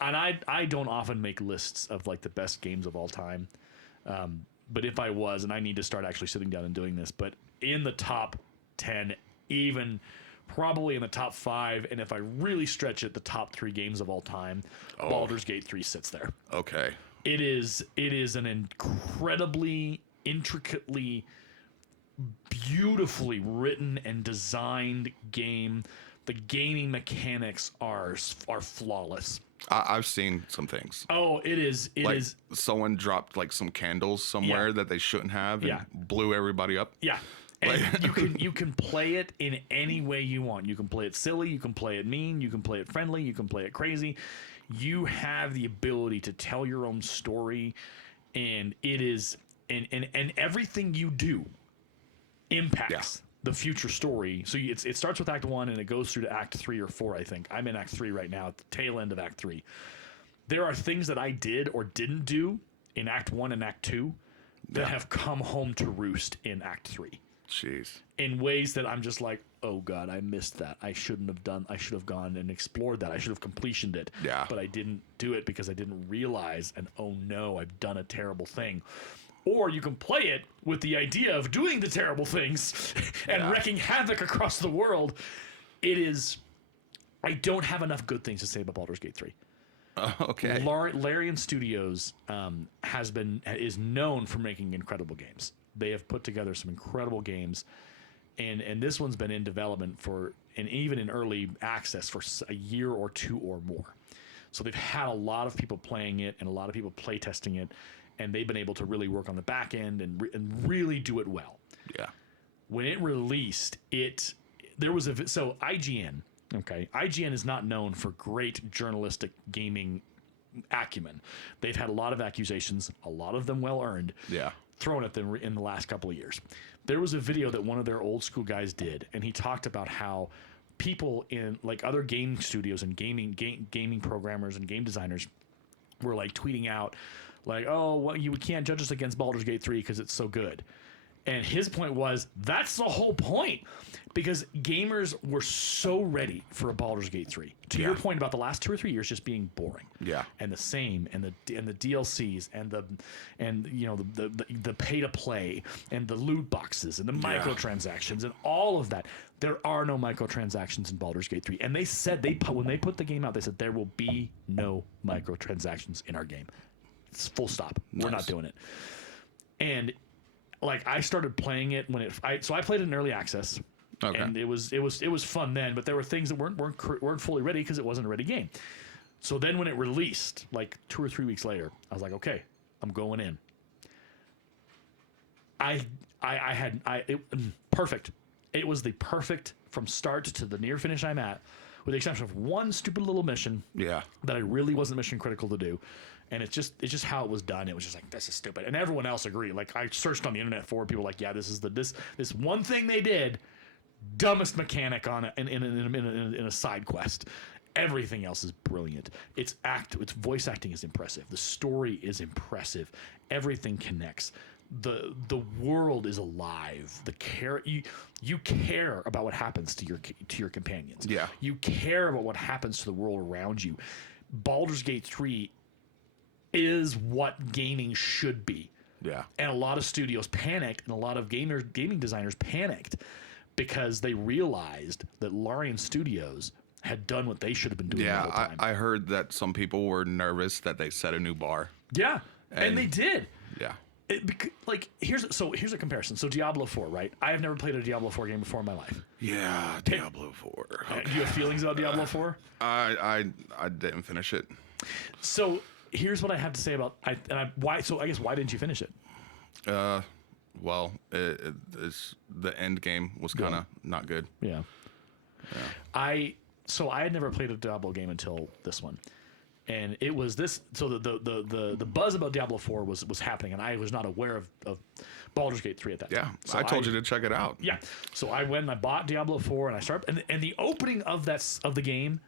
And I don't often make lists of like the best games of all time, but if I was, and I need to start actually sitting down and doing this, but in the top 10, even probably in the top 5, and if I really stretch it, the top 3 games of all time, Baldur's Gate 3 sits there. Okay. It is an incredibly, intricately, beautifully written and designed game. The gaming mechanics are flawless. I've seen some things. Oh, it is. Someone dropped like some candles somewhere that they shouldn't have and blew everybody up. Yeah. And you can play it in any way you want. You can play it silly, you can play it mean, you can play it friendly, you can play it crazy. You have the ability to tell your own story, and it is and everything you do impacts the future story. So it starts with Act 1 and it goes through to Act 3 or 4, I think. I'm in Act 3 right now, at the tail end of Act 3. There are things that I did or didn't do in Act 1 and Act 2 that have come home to roost in Act 3. Jeez. In ways that I'm just like, oh God, I missed that. I should have gone and explored that. I should have completioned it. Yeah. But I didn't do it because I didn't realize, and oh no, I've done a terrible thing. Or you can play it with the idea of doing the terrible things and wreaking havoc across the world. It is... I don't have enough good things to say about Baldur's Gate 3. Okay. Larian Studios is known for making incredible games. They have put together some incredible games, and this one's been in development and even in early access for a year or 2 or more. So they've had a lot of people playing it and a lot of people play testing it, and they've been able to really work on the back end and really do it well. Yeah. When it released, so IGN. Okay, IGN is not known for great journalistic gaming acumen. They've had a lot of accusations, a lot of them well earned. Yeah. Thrown at them in the last couple of years. There was a video that one of their old school guys did, and he talked about how people in like other game studios and gaming programmers and game designers were like tweeting out like, oh, well, you can't judge us against Baldur's Gate 3 because it's so good. And his point was, that's the whole point, because gamers were so ready for a Baldur's Gate 3. To your point about the last 2 or 3 years just being boring, and the same, and the DLCs, and the pay to play, and the loot boxes, and the microtransactions, and all of that. There are no microtransactions in Baldur's Gate 3, and they said when they put the game out, they said there will be no microtransactions in our game. It's full stop. Nice. We're not doing it. And like I started playing it when I played it in early access, and it was fun then. But there were things that weren't fully ready because it wasn't a ready game. So then when it released, like 2 or 3 weeks later, I was like, okay, I'm going in. Perfect. It was the perfect from start to the near finish I'm at, with the exception of one stupid little mission. Yeah. That I really wasn't mission critical to do. And it's just how it was done. It was just like, this is stupid. And everyone else agreed. Like I searched on the internet for people like, yeah, this is this one thing they did, dumbest mechanic on it in a side quest. Everything else is brilliant. Its voice acting is impressive. The story is impressive. Everything connects. The world is alive. You care about what happens to your companions. Yeah. You care about what happens to the world around you. Baldur's Gate 3 is what gaming should be. Yeah. And a lot of studios panicked, and a lot of gaming designers panicked because they realized that Larian Studios had done what they should have been doing the whole time. I heard that some people were nervous that they set a new bar. Yeah, and they did. Yeah. Here's a comparison. So Diablo 4, right? I have never played a Diablo 4 game before in my life. Yeah, Diablo 4. Okay. Do you have feelings about Diablo 4? I didn't finish it. So here's what I have to say about why. So I guess why didn't you finish it? Well, it's the end game was kind of not good. Yeah. I had never played a Diablo game until this one. And it was this. So the buzz about Diablo 4 was happening, and I was not aware of Baldur's Gate 3 at that time. So I told you to check it out. Yeah. So I went and I bought Diablo 4, and I started, and the opening of the game,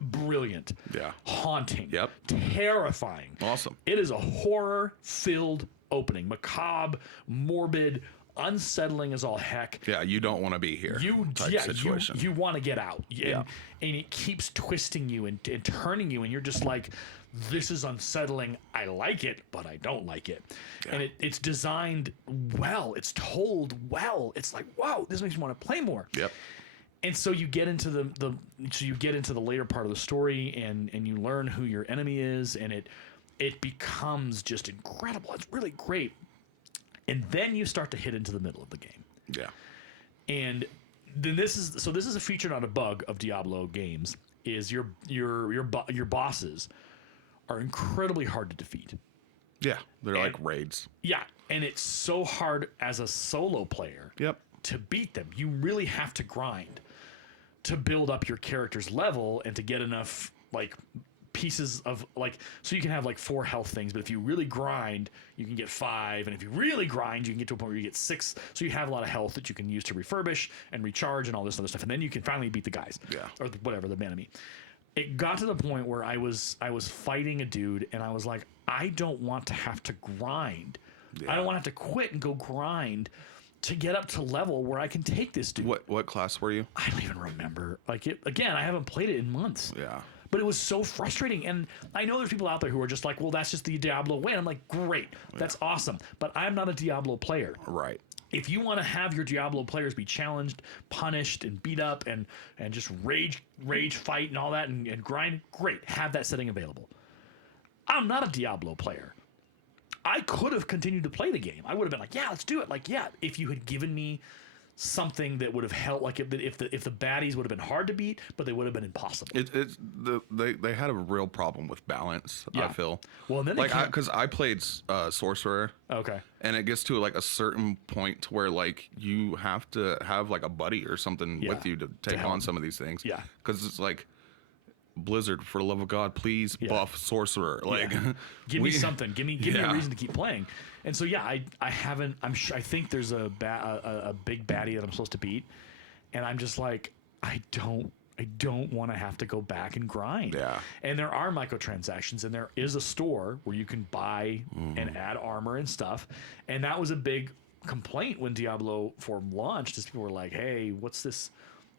brilliant. Yeah. Haunting. Yep. Terrifying. Awesome. It is a horror-filled opening, macabre, morbid, unsettling as all heck. Yeah, you don't want to be here. Situation. You want to get out. And it keeps twisting you and turning you, and you're just like, this is unsettling. I like it, but I don't like it. Yeah. And it's designed well. It's told well. It's like, wow, this makes me want to play more. Yep. And so you get into the later part of the story, and you learn who your enemy is, and it becomes just incredible. It's really great. And then you start to hit into the middle of the game. Yeah. And then this is a feature, not a bug, of Diablo games, is your bosses are incredibly hard to defeat. Yeah, they're like raids. Yeah, and it's so hard as a solo player to beat them. You really have to grind to build up your character's level and to get enough like pieces of like, so you can have like 4 health things, but if you really grind you can get 5, and if you really grind you can get to a point where you get 6, so you have a lot of health that you can use to refurbish and recharge and all this other stuff, and then you can finally beat the guys or whatever, the enemy. It got to the point where I was fighting a dude, and I was like, I don't want to have to grind. I don't want to have to quit and go grind to get up to level where I can take this dude. What class were you? I don't even remember. Like again, I haven't played it in months. Yeah. But it was so frustrating. And I know there's people out there who are just like, well, that's just the Diablo way. I'm like, great. That's awesome. But I'm not a Diablo player. Right. If you want to have your Diablo players be challenged, punished, and beat up, and just rage fight and all that and grind, great. Have that setting available. I'm not a Diablo player. I could have continued to play the game. I would have been like, yeah, let's do it. Like, yeah, if you had given me something that would have helped, like if the baddies would have been hard to beat, but they would have been impossible. They had a real problem with balance. I feel. Well, and then because I played sorcerer. Okay. And it gets to like a certain point to where like you have to have like a buddy or something with you to take on some of these things. Yeah. Because it's like, Blizzard, for the love of God, please buff sorcerer. Like, give me something. Give me a reason to keep playing. And so I haven't. I think there's a big baddie that I'm supposed to beat, and I'm just like, I don't want to have to go back and grind. Yeah. And there are microtransactions, and there is a store where you can buy and add armor and stuff, and that was a big complaint when Diablo 4 launched. Is people were like, hey, what's this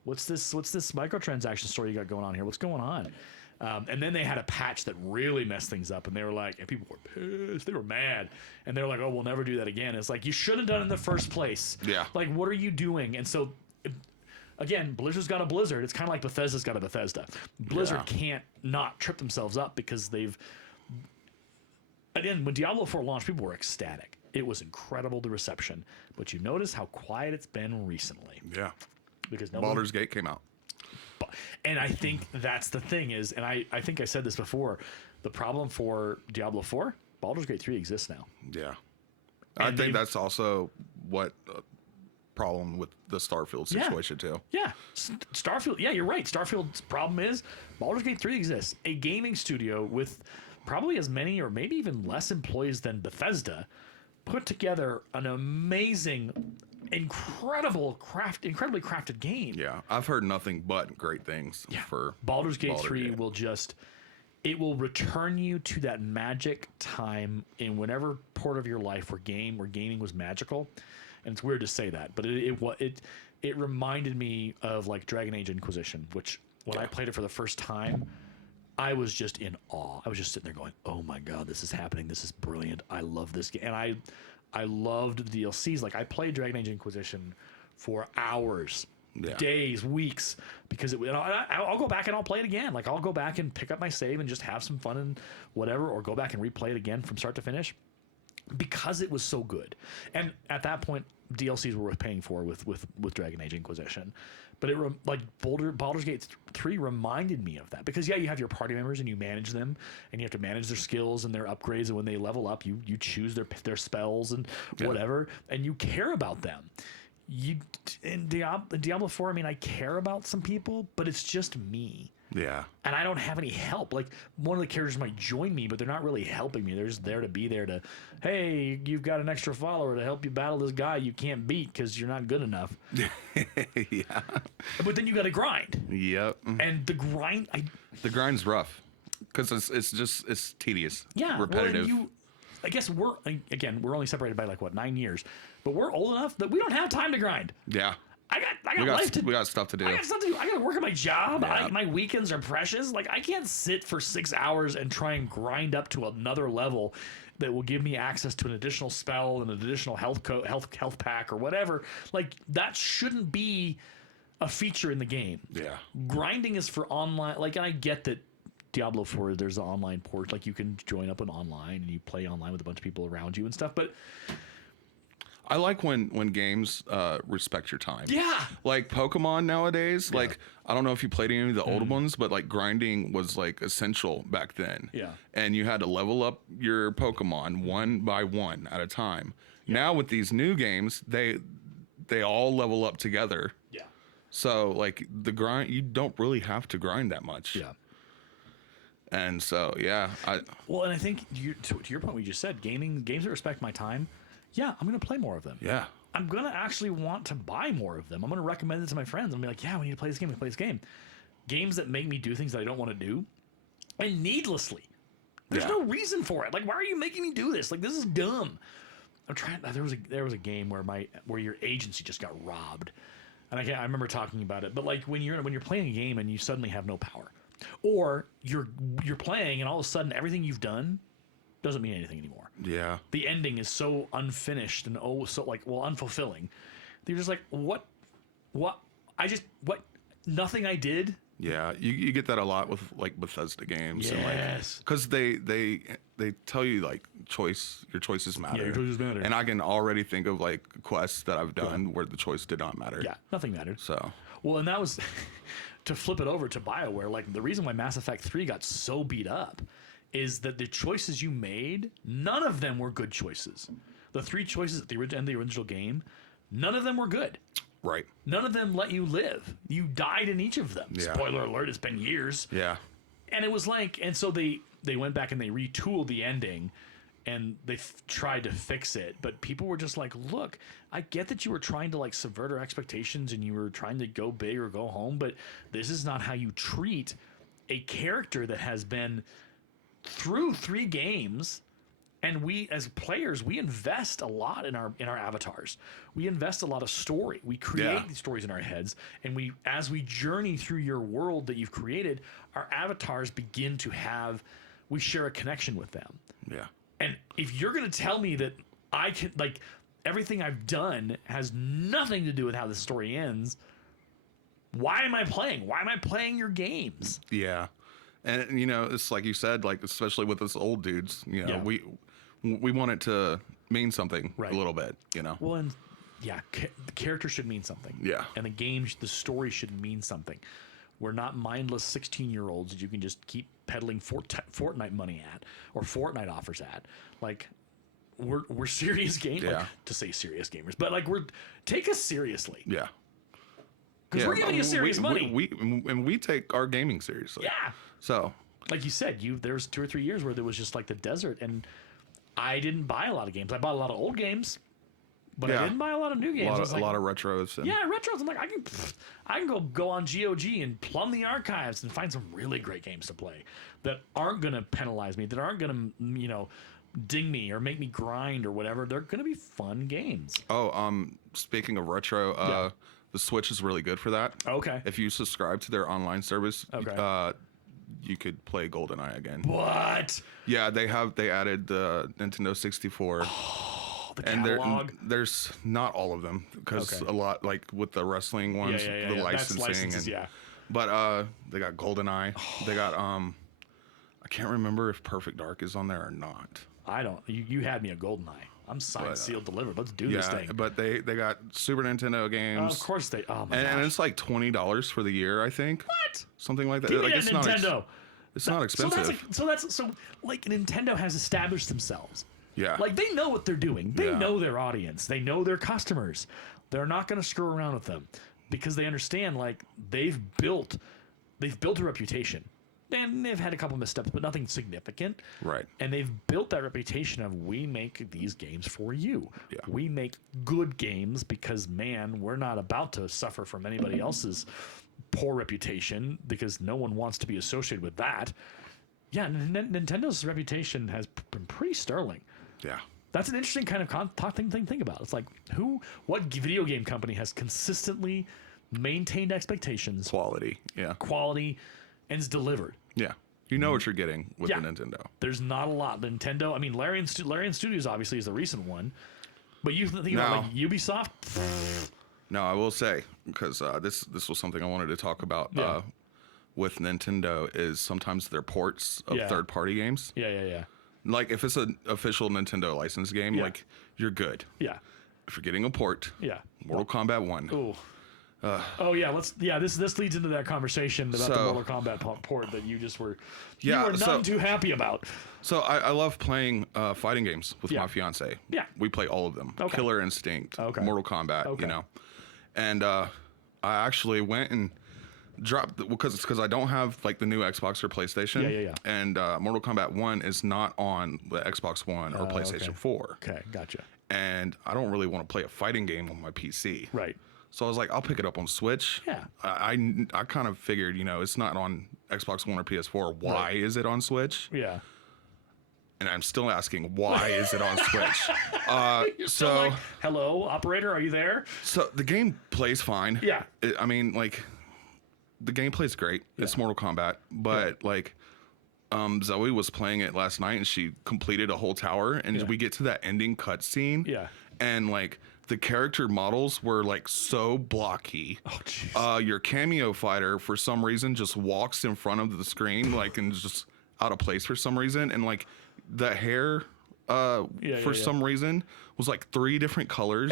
microtransaction story you got going on here? What's going on? And then they had a patch that really messed things up, and they were like, and people were pissed. They were mad, and they were like, "Oh, we'll never do that again." It's like, you should have done it in the first place. Yeah. Like, what are you doing? And so, again, Blizzard's got a Blizzard. It's kind of like Bethesda's got a Bethesda. Blizzard can't not trip themselves up because they've. Again, when Diablo 4 launched, people were ecstatic. It was incredible, the reception. But you notice how quiet it's been recently. Yeah. Because Baldur's Gate came out. And I think that's the thing is, and I think I said this before, the problem for Diablo 4, Baldur's Gate 3 exists now. Yeah. I think that's also what problem with the Starfield situation too. Yeah. Starfield, yeah, you're right. Starfield's problem is Baldur's Gate 3 exists. A gaming studio with probably as many or maybe even less employees than Bethesda put together an amazing, incredibly crafted game. Yeah, I've heard nothing but great things for Baldur's Gate 3 will just, it will return you to that magic time in whatever part of your life where gaming was magical. And it's weird to say that, but it reminded me of like Dragon Age Inquisition, which when I played it for the first time, I was just in awe. I was just sitting there going, "Oh my God, this is happening! This is brilliant! I love this game!" And I loved the DLCs. Like I played Dragon Age Inquisition for hours, days, weeks, because I'll go back and I'll play it again. Like I'll go back and pick up my save and just have some fun and whatever, or go back and replay it again from start to finish, because it was so good. And at that point, DLCs were worth paying for with Dragon Age Inquisition. But Baldur's Gate 3 reminded me of that, because you have your party members and you manage them, and you have to manage their skills and their upgrades, and when they level up, you choose their spells and whatever, and you care about them. In Diablo 4, I mean, I care about some people, but it's just me. Yeah. And I don't have any help. Like, one of the characters might join me, but they're not really helping me. They're just there to be there to, hey, you've got an extra follower to help you battle this guy you can't beat because you're not good enough. Yeah. But then you got to grind. Yep. And the the grind's rough because it's tedious. Yeah. Repetitive. Well, I guess we're only separated by 9 years, but we're old enough that we don't have time to grind. Yeah. I got life to do. We got stuff to do. I got stuff to do. I got to work at my job. Yeah. My weekends are precious. Like, I can't sit for 6 hours and try and grind up to another level that will give me access to an additional spell and an additional health pack or whatever. Like, that shouldn't be a feature in the game. Yeah. Grinding is for online. Like, and I get that Diablo 4, there's an online port. Like, you can join up on online and you play online with a bunch of people around you and stuff. But I like when games respect your time. yeah, Like Pokemon nowadays. Yeah. Like, I don't know if you played any of the old ones, but like grinding was like essential back then. Yeah. And you had to level up your Pokemon one by one at a time. Yeah. Now with these new games, they all level up together. Yeah. So like the grind, you don't really have to grind that much. Yeah. And so and I think to your point, we just said games that respect my time. Yeah, I'm going to play more of them. Yeah. I'm going to actually want to buy more of them. I'm going to recommend it to my friends. I'm going to be like, yeah, we need to play this game. We play this game. Games that make me do things that I don't want to do. And needlessly. There's no reason for it. Like, why are you making me do this? Like, this is dumb. I'm trying. There was a game where your agency just got robbed. And I remember talking about it. But like when you're playing a game and you suddenly have no power. Or you're playing and all of a sudden everything you've done doesn't mean anything anymore. Yeah. The ending is so unfinished and unfulfilling. You're just like, what? Nothing I did. Yeah, you get that a lot with like Bethesda games. Yes. Because they tell you like your choices matter. Yeah, your choices matter. And I can already think of like quests that I've done where the choice did not matter. Yeah, nothing mattered. So. Well, and that was to flip it over to BioWare. Like the reason why Mass Effect 3 got so beat up is that the choices you made, none of them were good choices. The 3 choices at the original game, none of them were good. Right. None of them let you live. You died in each of them. Yeah. Spoiler alert, it's been years. Yeah. And it was like, and so they went back and they retooled the ending and they tried to fix it. But people were just like, look, I get that you were trying to like subvert our expectations and you were trying to go big or go home, but this is not how you treat a character that has been through 3 games, and we as players, we invest a lot in our avatars. We invest a lot of story. We create these stories in our heads, and as we journey through your world that you've created, our avatars begin to we share a connection with them. Yeah. And if you're going to tell me that I can, like, everything I've done has nothing to do with how the story ends, why am I playing? Why am I playing your games? Yeah. And, it's like you said, like, especially with us old dudes, we want it to mean something a little bit, Well, and the character should mean something. Yeah. And the story should mean something. We're not mindless 16-year-olds that you can just keep peddling Fortnite money at or Fortnite offers at. Like, we're serious gamers. Yeah. To say serious gamers, but like take us seriously. Yeah. Because we're giving you serious money. We take our gaming seriously. Yeah. So, like you said, there was 2 or 3 years where there was just like the desert, and I didn't buy a lot of games. I bought a lot of old games, but I didn't buy a lot of new games. A lot of retros. Retros. I'm like, I can go on GOG and plumb the archives and find some really great games to play that aren't going to penalize me, that aren't going to, ding me or make me grind or whatever. They're going to be fun games. Oh, speaking of retro, the Switch is really good for that. Okay. If you subscribe to their online service, you could play GoldenEye again. What? Yeah, they added the Nintendo 64. Oh, the catalog. And there's not all of them because a lot, like with the wrestling ones, the licensing. But they got GoldenEye. They got I can't remember if Perfect Dark is on there or not. I don't. You had me a GoldenEye. I'm signed, sealed, delivered. Let's do this thing. But they got Super Nintendo games. Of course they. Oh my gosh. And it's like $20 for the year, I think. What? Something like that. Give me it's Nintendo. It's not expensive. So Nintendo has established themselves. Yeah. Like they know what they're doing. They know their audience. They know their customers. They're not going to screw around with them because they understand like they've built they've built a reputation. And they've had a couple missteps, but nothing significant. Right. And they've built that reputation of, we make these games for you. Yeah. We make good games because, man, we're not about to suffer from anybody else's poor reputation, because no one wants to be associated with that. Yeah, Nintendo's reputation has been pretty sterling. Yeah. That's an interesting kind of thing to think about. It's like, what video game company has consistently maintained expectations, Quality, and is delivered? Yeah. You know what you're getting with the Nintendo. There's not a lot. Nintendo, I mean, Larian Studios obviously is the recent one. But you think about like Ubisoft? No, I will say, because this was something I wanted to talk about with Nintendo, is sometimes their ports of third-party games. Yeah. Like, if it's an official Nintendo licensed game, like, you're good. Yeah. If you're getting a port, Mortal Kombat 1. Ooh. This leads into that conversation about the Mortal Kombat port that you were none too happy about. So I love playing fighting games with my fiance. Yeah. We play all of them. Okay. Killer Instinct, Mortal Kombat, Okay. you know. And I actually went and dropped, because I don't have like the new Xbox or PlayStation. Yeah. And Mortal Kombat 1 is not on the Xbox One or PlayStation 4. Okay, gotcha. And I don't really want to play a fighting game on my PC. Right. So I was like, I'll pick it up on Switch. Yeah. I kind of figured, it's not on Xbox One or PS4. Why is it on Switch? Yeah. And I'm still asking, why is it on Switch? You're still like, hello, operator, are you there? So the game plays fine. Yeah. I mean, like, the game plays great. Yeah. It's Mortal Kombat. But, like, Zoe was playing it last night, and she completed a whole tower. And we get to that ending cutscene. Yeah. And, like, the character models were like so blocky. Oh, jeez. Your cameo fighter, for some reason, just walks in front of the screen, like, and just out of place for some reason. And like the hair, for some reason, was like 3 different colors.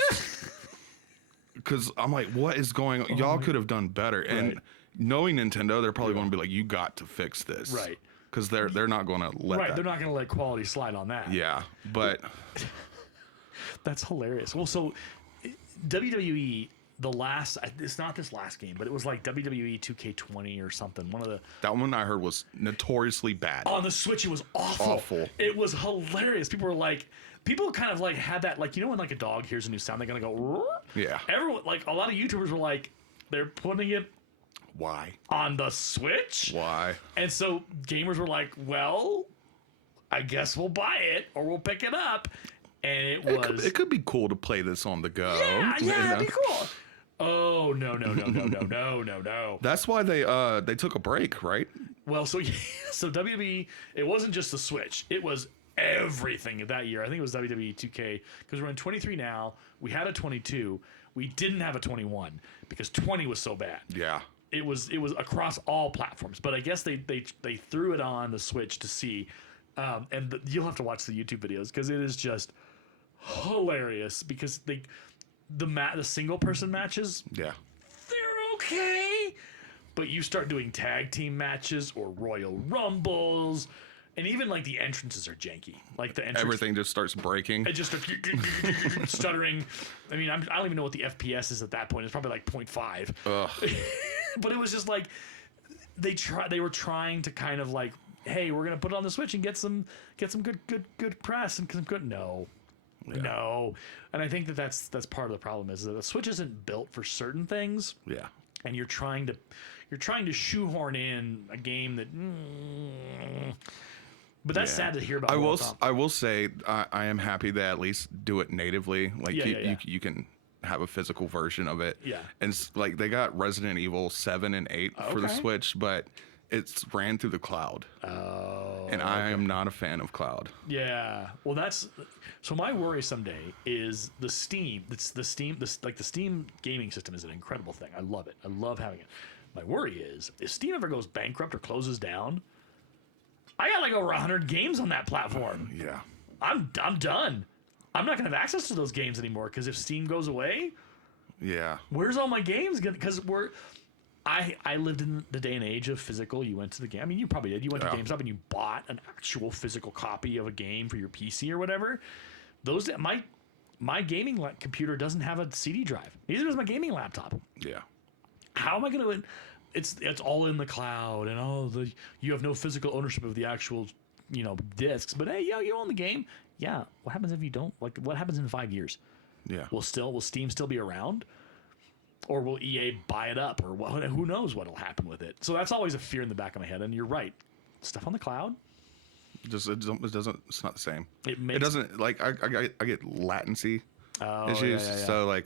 Because I'm like, what is going on? Y'all could have done better. And knowing Nintendo, they're probably going to be like, you got to fix this. Right. Because they're not going to let that. They're not going to let quality slide on that. Yeah, but... That's hilarious. Well, so WWE, it's not this last game, but it was like WWE 2K20 or something. That one I heard was notoriously bad. On the Switch, it was awful. It was hilarious. People kind of like had that, like, when like a dog hears a new sound, they're going to go, roar? Yeah. Everyone, like a lot of YouTubers were like, they're putting it why on the Switch? Why? And so gamers were like, well, I guess we'll buy it or we'll pick it up. And it could be cool to play this on the go. Yeah, it'd be cool. Oh, no. That's why they took a break, right? Well, so WWE, it wasn't just the Switch. It was everything that year. I think it was WWE 2K, because we're in 23 now. We had a 22. We didn't have a 21 because 20 was so bad. Yeah. It was across all platforms, but I guess they threw it on the Switch to see. And you'll have to watch the YouTube videos because it is just hilarious, because the single person matches, they're okay, but you start doing tag team matches or Royal Rumbles, and even like the entrances are janky. Like everything just starts breaking. It just starts stuttering. I mean, I don't even know what the FPS is at that point. It's probably like 0.5. But it was just like they were trying to kind of like, hey, we're gonna put it on the Switch and get some good press and some good no. And I think that's part of the problem is that the Switch isn't built for certain things. Yeah. And you're trying to shoehorn in a game that. But that's sad to hear about. I will say I am happy they at least do it natively. Like you can have a physical version of it. Yeah. And like they got Resident Evil 7 and 8 for the Switch, but it's ran through the cloud. Oh. And I am not a fan of cloud. Yeah. Well, so my worry someday is the Steam. The Steam gaming system is an incredible thing. I love it. I love having it. My worry is if Steam ever goes bankrupt or closes down, I got like over 100 games on that platform. Yeah. I'm done. I'm not going to have access to those games anymore because if Steam goes away, where's all my games? Because I lived in the day and age of physical. You went to the game. I mean, you probably did. You went to GameStop and you bought an actual physical copy of a game for your PC or whatever. My gaming computer doesn't have a CD drive. Neither does my gaming laptop. Yeah. How am I going to? it's all in the cloud, and you have no physical ownership of the actual discs. But hey, you own the game. Yeah. What happens if you don't? Like, what happens in 5 years? Yeah. Will Steam still be around? Or will EA buy it up? Or who knows what'll happen with it? So that's always a fear in the back of my head. And you're right. Stuff on the cloud. It doesn't. It's not the same. It doesn't like I get latency issues. Yeah. So like,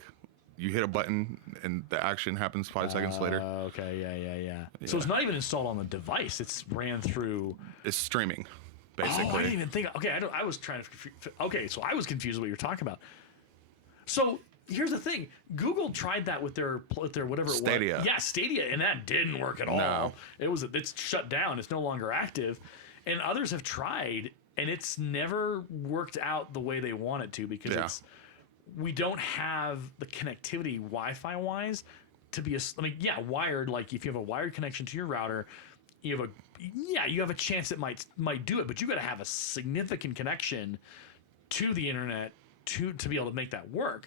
you hit a button and the action happens 5 seconds later. Okay. Yeah. So it's not even installed on the device. It's ran through. It's streaming, basically. Oh, I didn't even think. Okay, I was trying to. Okay, so I was confused with what you're talking about. So here's the thing: Google tried that with their whatever Stadia. it was. Yeah, Stadia, and that didn't work at all. No. It's shut down. It's no longer active, and others have tried, and it's never worked out the way they want it to because we don't have the connectivity Wi-Fi wise to be wired. Like if you have a wired connection to your router, you have a chance it might do it, but you got to have a significant connection to the internet to be able to make that work.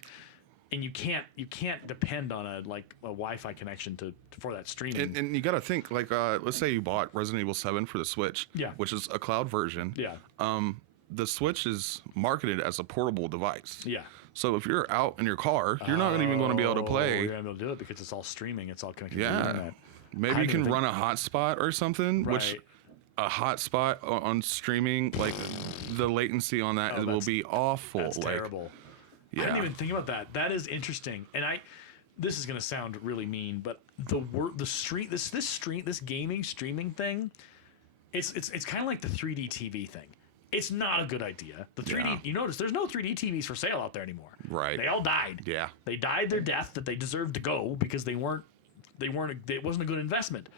And you can't depend on a Wi-Fi connection for that streaming. And you got to think like let's say you bought Resident Evil 7 for the Switch, which is a cloud version. Yeah. The Switch is marketed as a portable device. Yeah. So if you're out in your car, you're not even going to be able to play. You're not going to be able to do it because it's all streaming. It's all connected to the Yeah. internet. Maybe you can run a hotspot or something, which Right. a hotspot on streaming, like the latency on that will be awful. That's terrible. I didn't even think about that. That is interesting. And this is going to sound really mean, but this gaming streaming thing, it's kind of like the 3D TV thing. It's not a good idea. The 3D, you notice there's no 3D TVs for sale out there anymore. Right. They all died. Yeah. They died their death that they deserved to go because it wasn't a good investment.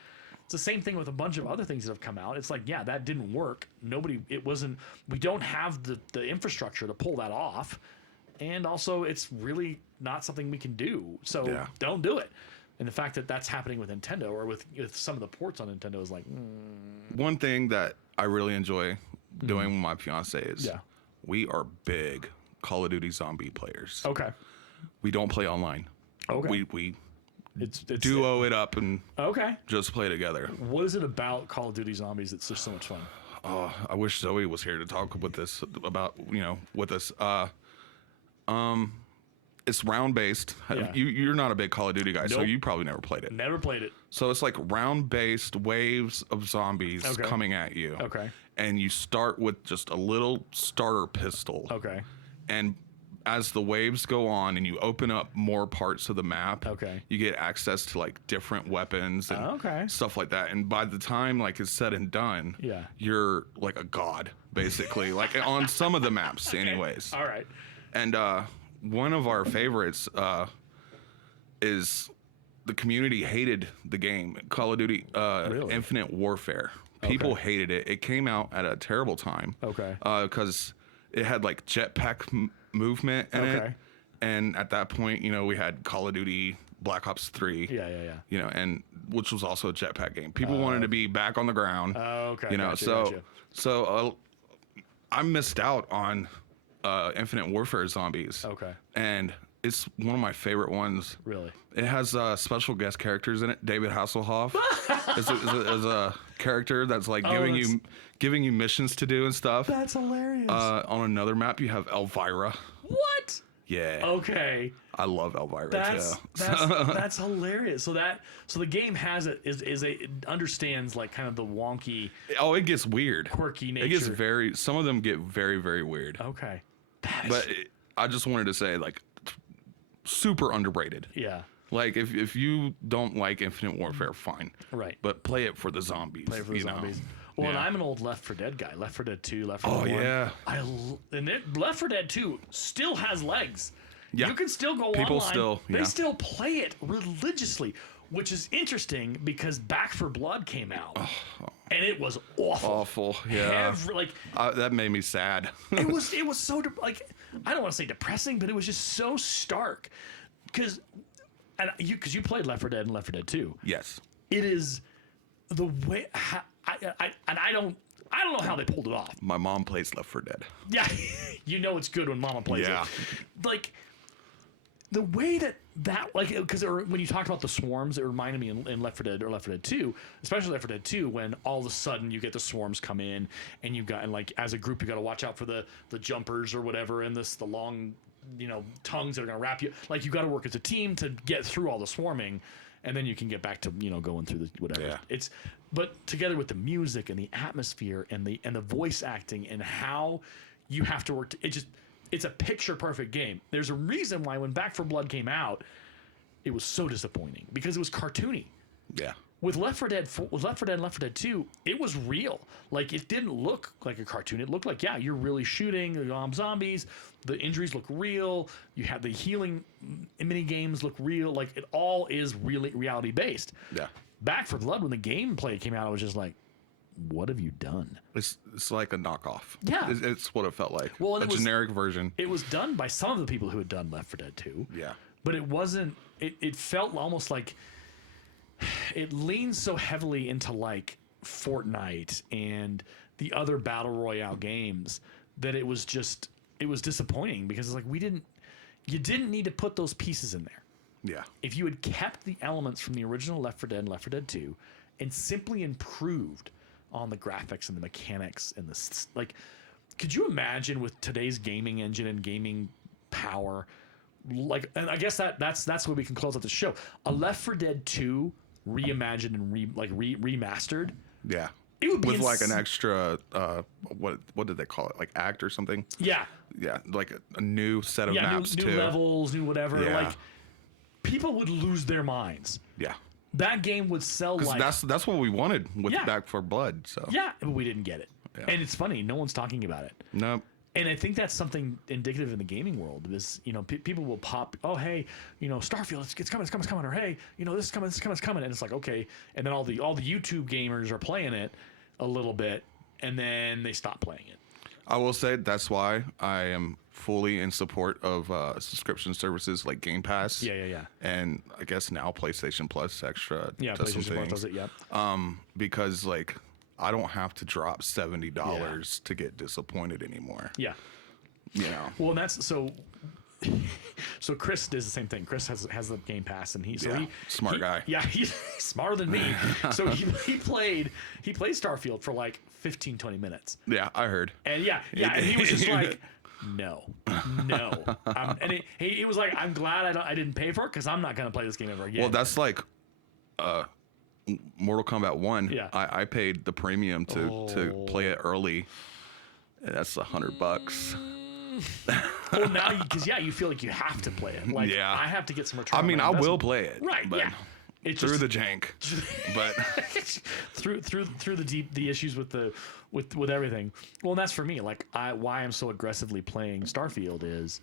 It's the same thing with a bunch of other things that have come out. It's like, that didn't work. We don't have the infrastructure to pull that off. And also it's really not something we can do. So don't do it. And the fact that that's happening with Nintendo or with some of the ports on Nintendo is like, One thing that I really enjoy doing with my fiance is we are big Call of Duty zombie players. Okay. We don't play online. Okay. We duo it up and just play together. What is it about Call of Duty Zombies that's just so much fun? Oh, I wish Zoe was here to talk with us. It's round based. Yeah. You're not a big Call of Duty guy, so you probably never played it. Never played it. So it's like round based waves of zombies coming at you. Okay. And you start with just a little starter pistol. Okay. And as the waves go on and you open up more parts of the map, you get access to like different weapons and stuff like that. And by the time like it's said and done, you're like a god, basically. Like on some of the maps, anyways. All right. And one of our favorites is the community hated the game, Call of Duty Infinite Warfare. People hated it. It came out at a terrible time. Okay. Because it had like jetpack movement in it. And at that point, we had Call of Duty Black Ops 3. Yeah. And which was also a jetpack game. People wanted to be back on the ground. So I missed out on Infinite Warfare Zombies. Okay. And it's one of my favorite ones. Really? It has special guest characters in it. David Hasselhoff is a character that's like giving you missions to do and stuff. That's hilarious. On another map, you have Elvira. What? Yeah. Okay. I love Elvira too. That's hilarious. So the game it understands like kind of the wonky. Oh, it gets weird. Quirky nature. It gets some of them get very, very weird. Okay. I just wanted to say like super underrated. Yeah. Like if you don't like Infinite Warfare, fine. Right. But play it for the zombies. Play it for the zombies. Well, and I'm an old Left 4 Dead guy. Left 4 Dead 2, Left 4 Dead 1. Oh, yeah. Left 4 Dead 2 still has legs. Yeah. You can still go online. They still play it religiously, which is interesting because Back 4 Blood came out. And it was awful. Awful, yeah. That made me sad. it was so, I don't want to say depressing, but it was just so stark. Because you played Left 4 Dead and Left 4 Dead 2. Yes. It is the way... I don't know how they pulled it off. My mom plays Left 4 Dead. Yeah, it's good when Mama plays it. Like the way that like, because when you talked about the swarms, it reminded me in Left 4 Dead or Left 4 Dead 2, especially Left 4 Dead 2, when all of a sudden you get the swarms come in, and like as a group you got to watch out for the jumpers or whatever, and the long tongues that are gonna wrap you. Like, you got to work as a team to get through all the swarming, and then you can get back to going through the whatever. Yeah. But together with the music and the atmosphere and the voice acting and how you have to work, it's a picture perfect game. There's a reason why when Back 4 Blood came out, it was so disappointing, because it was cartoony. Yeah. With Left 4 Dead and Left 4 Dead 2, it was real. Like, it didn't look like a cartoon. It looked like, yeah, you're really shooting the zombies. The injuries look real. You have the healing mini games look real. Like, it all is really reality based. Yeah. Back 4 Blood, when the gameplay came out, I was just like, what have you done? It's like a knockoff. Yeah. It's what it felt like. Well, generic version. It was done by some of the people who had done Left 4 Dead 2. Yeah. But it wasn't, it felt almost like, it leans so heavily into like Fortnite and the other battle royale games that it was disappointing, because it's like, you didn't need to put those pieces in there. Yeah. If you had kept the elements from the original Left 4 Dead and Left 4 Dead 2 and simply improved on the graphics and the mechanics and like, could you imagine with today's gaming engine and gaming power, like, and I guess that's where we can close out the show. A Left 4 Dead 2 reimagined and remastered. Yeah. It would be with like an extra what did they call it? Like act or something? Yeah. Yeah, like a new set of maps new too. levels, new whatever. Yeah. Like, people would lose their minds. Yeah. That game would sell like, that's what we wanted with Back 4 Blood. So yeah, but we didn't get it. Yeah. And it's funny, no one's talking about it. Nope. And I think that's something indicative in the gaming world. Is people will pop, oh hey, Starfield, it's coming, or hey, this is coming, and it's like, okay, and then all the YouTube gamers are playing it a little bit, and then they stop playing it. I will say that's why I am fully in support of subscription services like Game Pass. Yeah. And I guess now PlayStation Plus Extra. Yeah, PlayStation Plus does it. Yeah. Because like, I don't have to drop $70 to get disappointed anymore. Yeah. Well, and that's so. So Chris does the same thing. Chris has the Game Pass, and he's smart guy. Yeah, he's smarter than me. So he played Starfield for like 15-20 minutes. Yeah, I heard. And and he was just like, no. And he was like, I'm glad I didn't pay for it, because I'm not gonna play this game ever again. Well, that's like Mortal Kombat 1. Yeah. I paid the premium to play it early. That's $100. Well, now because you feel like you have to play it. Like, I have to get some return. I mean, I will play it. Right. But yeah. It's through the jank. But through the issues with everything. Well, and that's for me. Like, why I'm so aggressively playing Starfield is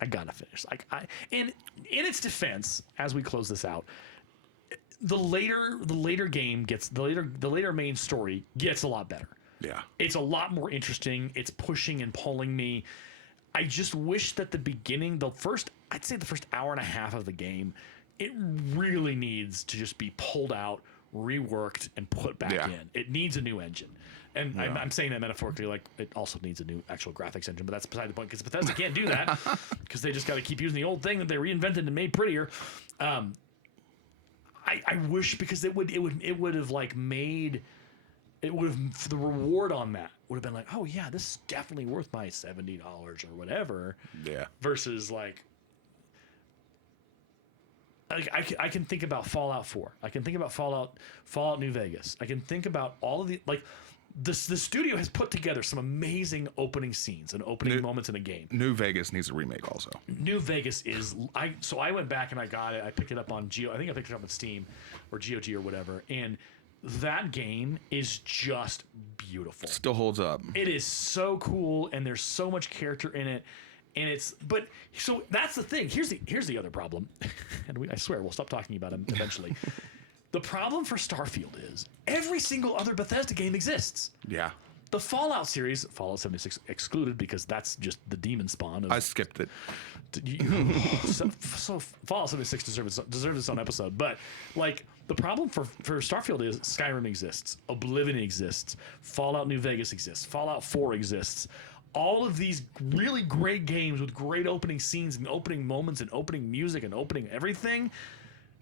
I gotta finish. Like, in its defense, as we close this out, the later game gets the later main story gets a lot better. Yeah. It's a lot more interesting. It's pushing and pulling me. I just wish that the beginning, I'd say the first hour and a half of the game, it really needs to just be pulled out, reworked, and put back in. It needs a new engine. And I'm saying that metaphorically, like, it also needs a new actual graphics engine, but that's beside the point, because Bethesda can't do that, because they just got to keep using the old thing that they reinvented and made prettier. I wish, because it would have like made... It would have, the reward on that would have been like, oh yeah, this is definitely worth my $70 or whatever. Yeah. Versus like I can think about Fallout 4. I can think about Fallout New Vegas. I can think about all of the, like, the studio has put together some amazing opening scenes and opening moments in a game. New Vegas needs a remake also. New Vegas is so I went back and I got it. I picked it up on I think I picked it up on Steam or GOG or whatever, and that game is just beautiful. Still holds up. It is so cool, and there's so much character in it, and so that's the thing. Here's the other problem, and I swear we'll stop talking about him eventually. The problem for Starfield is every single other Bethesda game exists. Yeah. The Fallout series, Fallout 76 excluded, because that's just the demon spawn. I skipped it. So Fallout 76 deserves its own episode. But like, the problem for Starfield is Skyrim exists, Oblivion exists, Fallout New Vegas exists, Fallout 4 exists. all of these really great games with great opening scenes and opening moments and opening music and opening everything.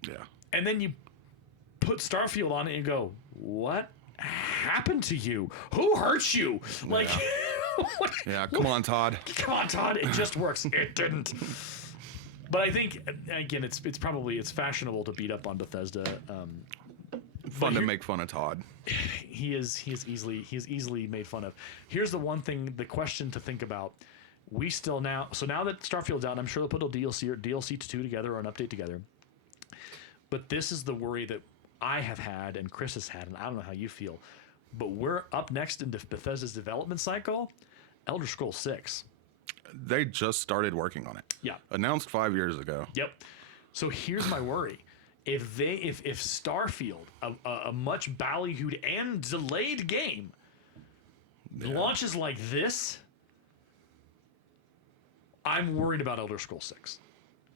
Yeah. And then you put Starfield on it and go, what happened to you? Who hurt you? Like, yeah, come on, Todd. Come on, Todd. It just works. It didn't. But I think, again, it's fashionable to beat up on Bethesda. Fun to make fun of Todd. He is easily made fun of. Here's the one thing, the question to think about. Now that Starfield's out, and I'm sure they'll put a DLC 2 together or an update together. But this is the worry that I have had and Chris has had, and I don't know how you feel. But we're up next into Bethesda's development cycle, Elder Scrolls 6. They just started working on it. Yeah. Announced 5 years ago. Yep. So here's my worry. If Starfield, a much ballyhooed and delayed game, launches like this, I'm worried about Elder Scrolls 6.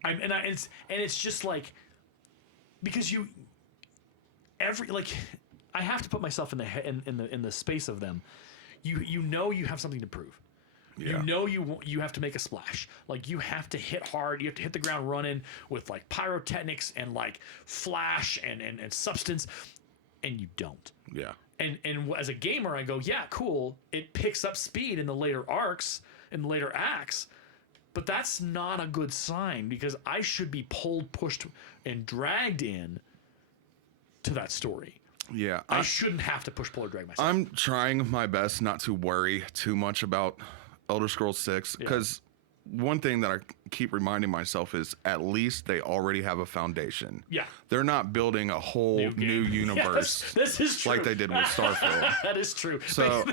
It's just like, because I have to put myself in the space of them. You know you have something to prove. Yeah. You know you have to make a splash. Like, you have to hit hard. You have to hit the ground running with like pyrotechnics and like flash and substance, and you don't. Yeah. And as a gamer, I go, yeah, cool. It picks up speed in the later arcs, in the later acts, but that's not a good sign, because I should be pulled, pushed, and dragged in to that story. Yeah. I shouldn't have to push, pull, or drag myself. I'm trying my best not to worry too much about Elder Scrolls 6, because one thing that I keep reminding myself is at least they already have a foundation. Yeah. They're not building a whole new universe. Yes, this is true. Like they did with Starfield. That is true. So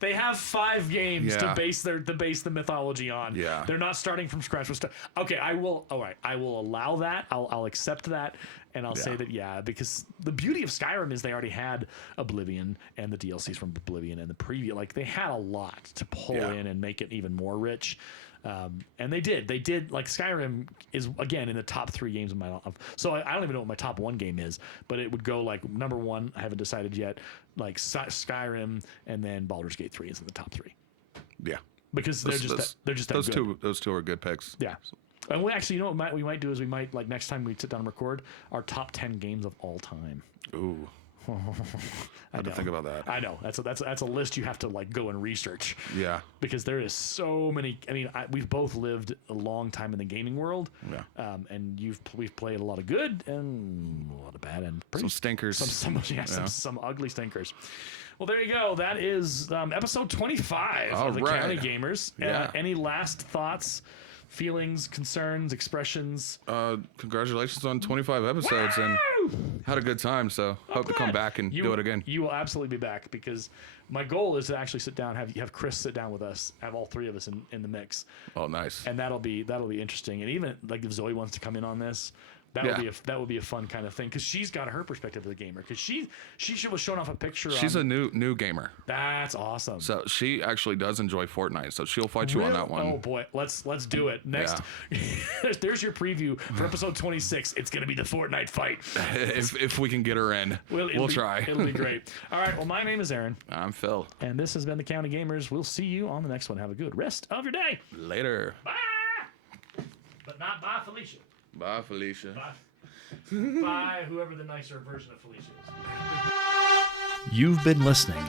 they have 5 games to base the mythology on. Yeah. They're not starting from scratch. Okay, I will allow that. I'll accept that. And I'll say that, because the beauty of Skyrim is they already had Oblivion and the DLCs from Oblivion and the preview. Like, they had a lot to pull in and make it even more rich. And they did. Like, Skyrim is, again, in the top 3 games of my life. So I don't even know what my top 1 game is, but it would go like number 1, I haven't decided yet, like Skyrim, and then Baldur's Gate 3 is in the top 3. Yeah. Because they're just that those good. Those two are good picks. Yeah. And we actually, you know what we might do is like next time we sit down and record, our top 10 games of all time. Ooh. I have to think about that. I know. That's a list you have to like go and research. Yeah. Because there is so many. I mean, we've both lived a long time in the gaming world. Yeah. And we've played a lot of good and a lot of bad and some stinkers. Some ugly stinkers. Well, there you go. That is episode 25 of the County Gamers. Yeah. Any last thoughts? Feelings, concerns, expressions? Congratulations on 25 episodes. Woo! And had a good time, so hope to come back and do it again. You will absolutely be back, because my goal is to actually sit down, have Chris sit down with us, have all 3 of us in the mix. Oh, nice. And that'll be interesting. And even like if Zoe wants to come in on this, that would be a fun kind of thing, because she's got her perspective as a gamer. Because she was showing off a picture. She's a new gamer. That's awesome. So she actually does enjoy Fortnite. So she'll fight you on that one. Oh boy, let's do it next. Yeah. There's your preview for episode 26. It's gonna be the Fortnite fight. if we can get her in, we'll try. It'll be great. All right. Well, my name is Aaron. I'm Phil. And this has been the County Gamers. We'll see you on the next one. Have a good rest of your day. Later. Bye. But not bye, Felicia. Bye, Felicia. Bye. Bye, whoever the nicer version of Felicia is. You've been listening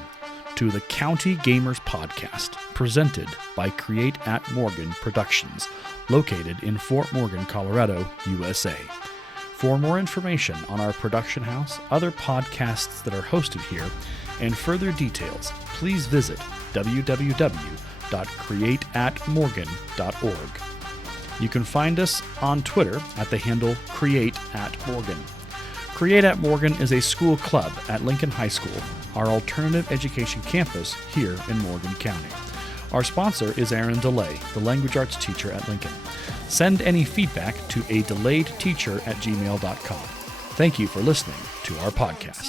to the County Gamers Podcast, presented by Create at Morgan Productions, located in Fort Morgan, Colorado, USA. For more information on our production house, other podcasts that are hosted here, and further details, please visit www.createatmorgan.org. You can find us on Twitter at the handle CreateAtMorgan. Create at Morgan is a school club at Lincoln High School, our alternative education campus here in Morgan County. Our sponsor is Aaron DeLay, the language arts teacher at Lincoln. Send any feedback to adelayedteacher@gmail.com. Thank you for listening to our podcast.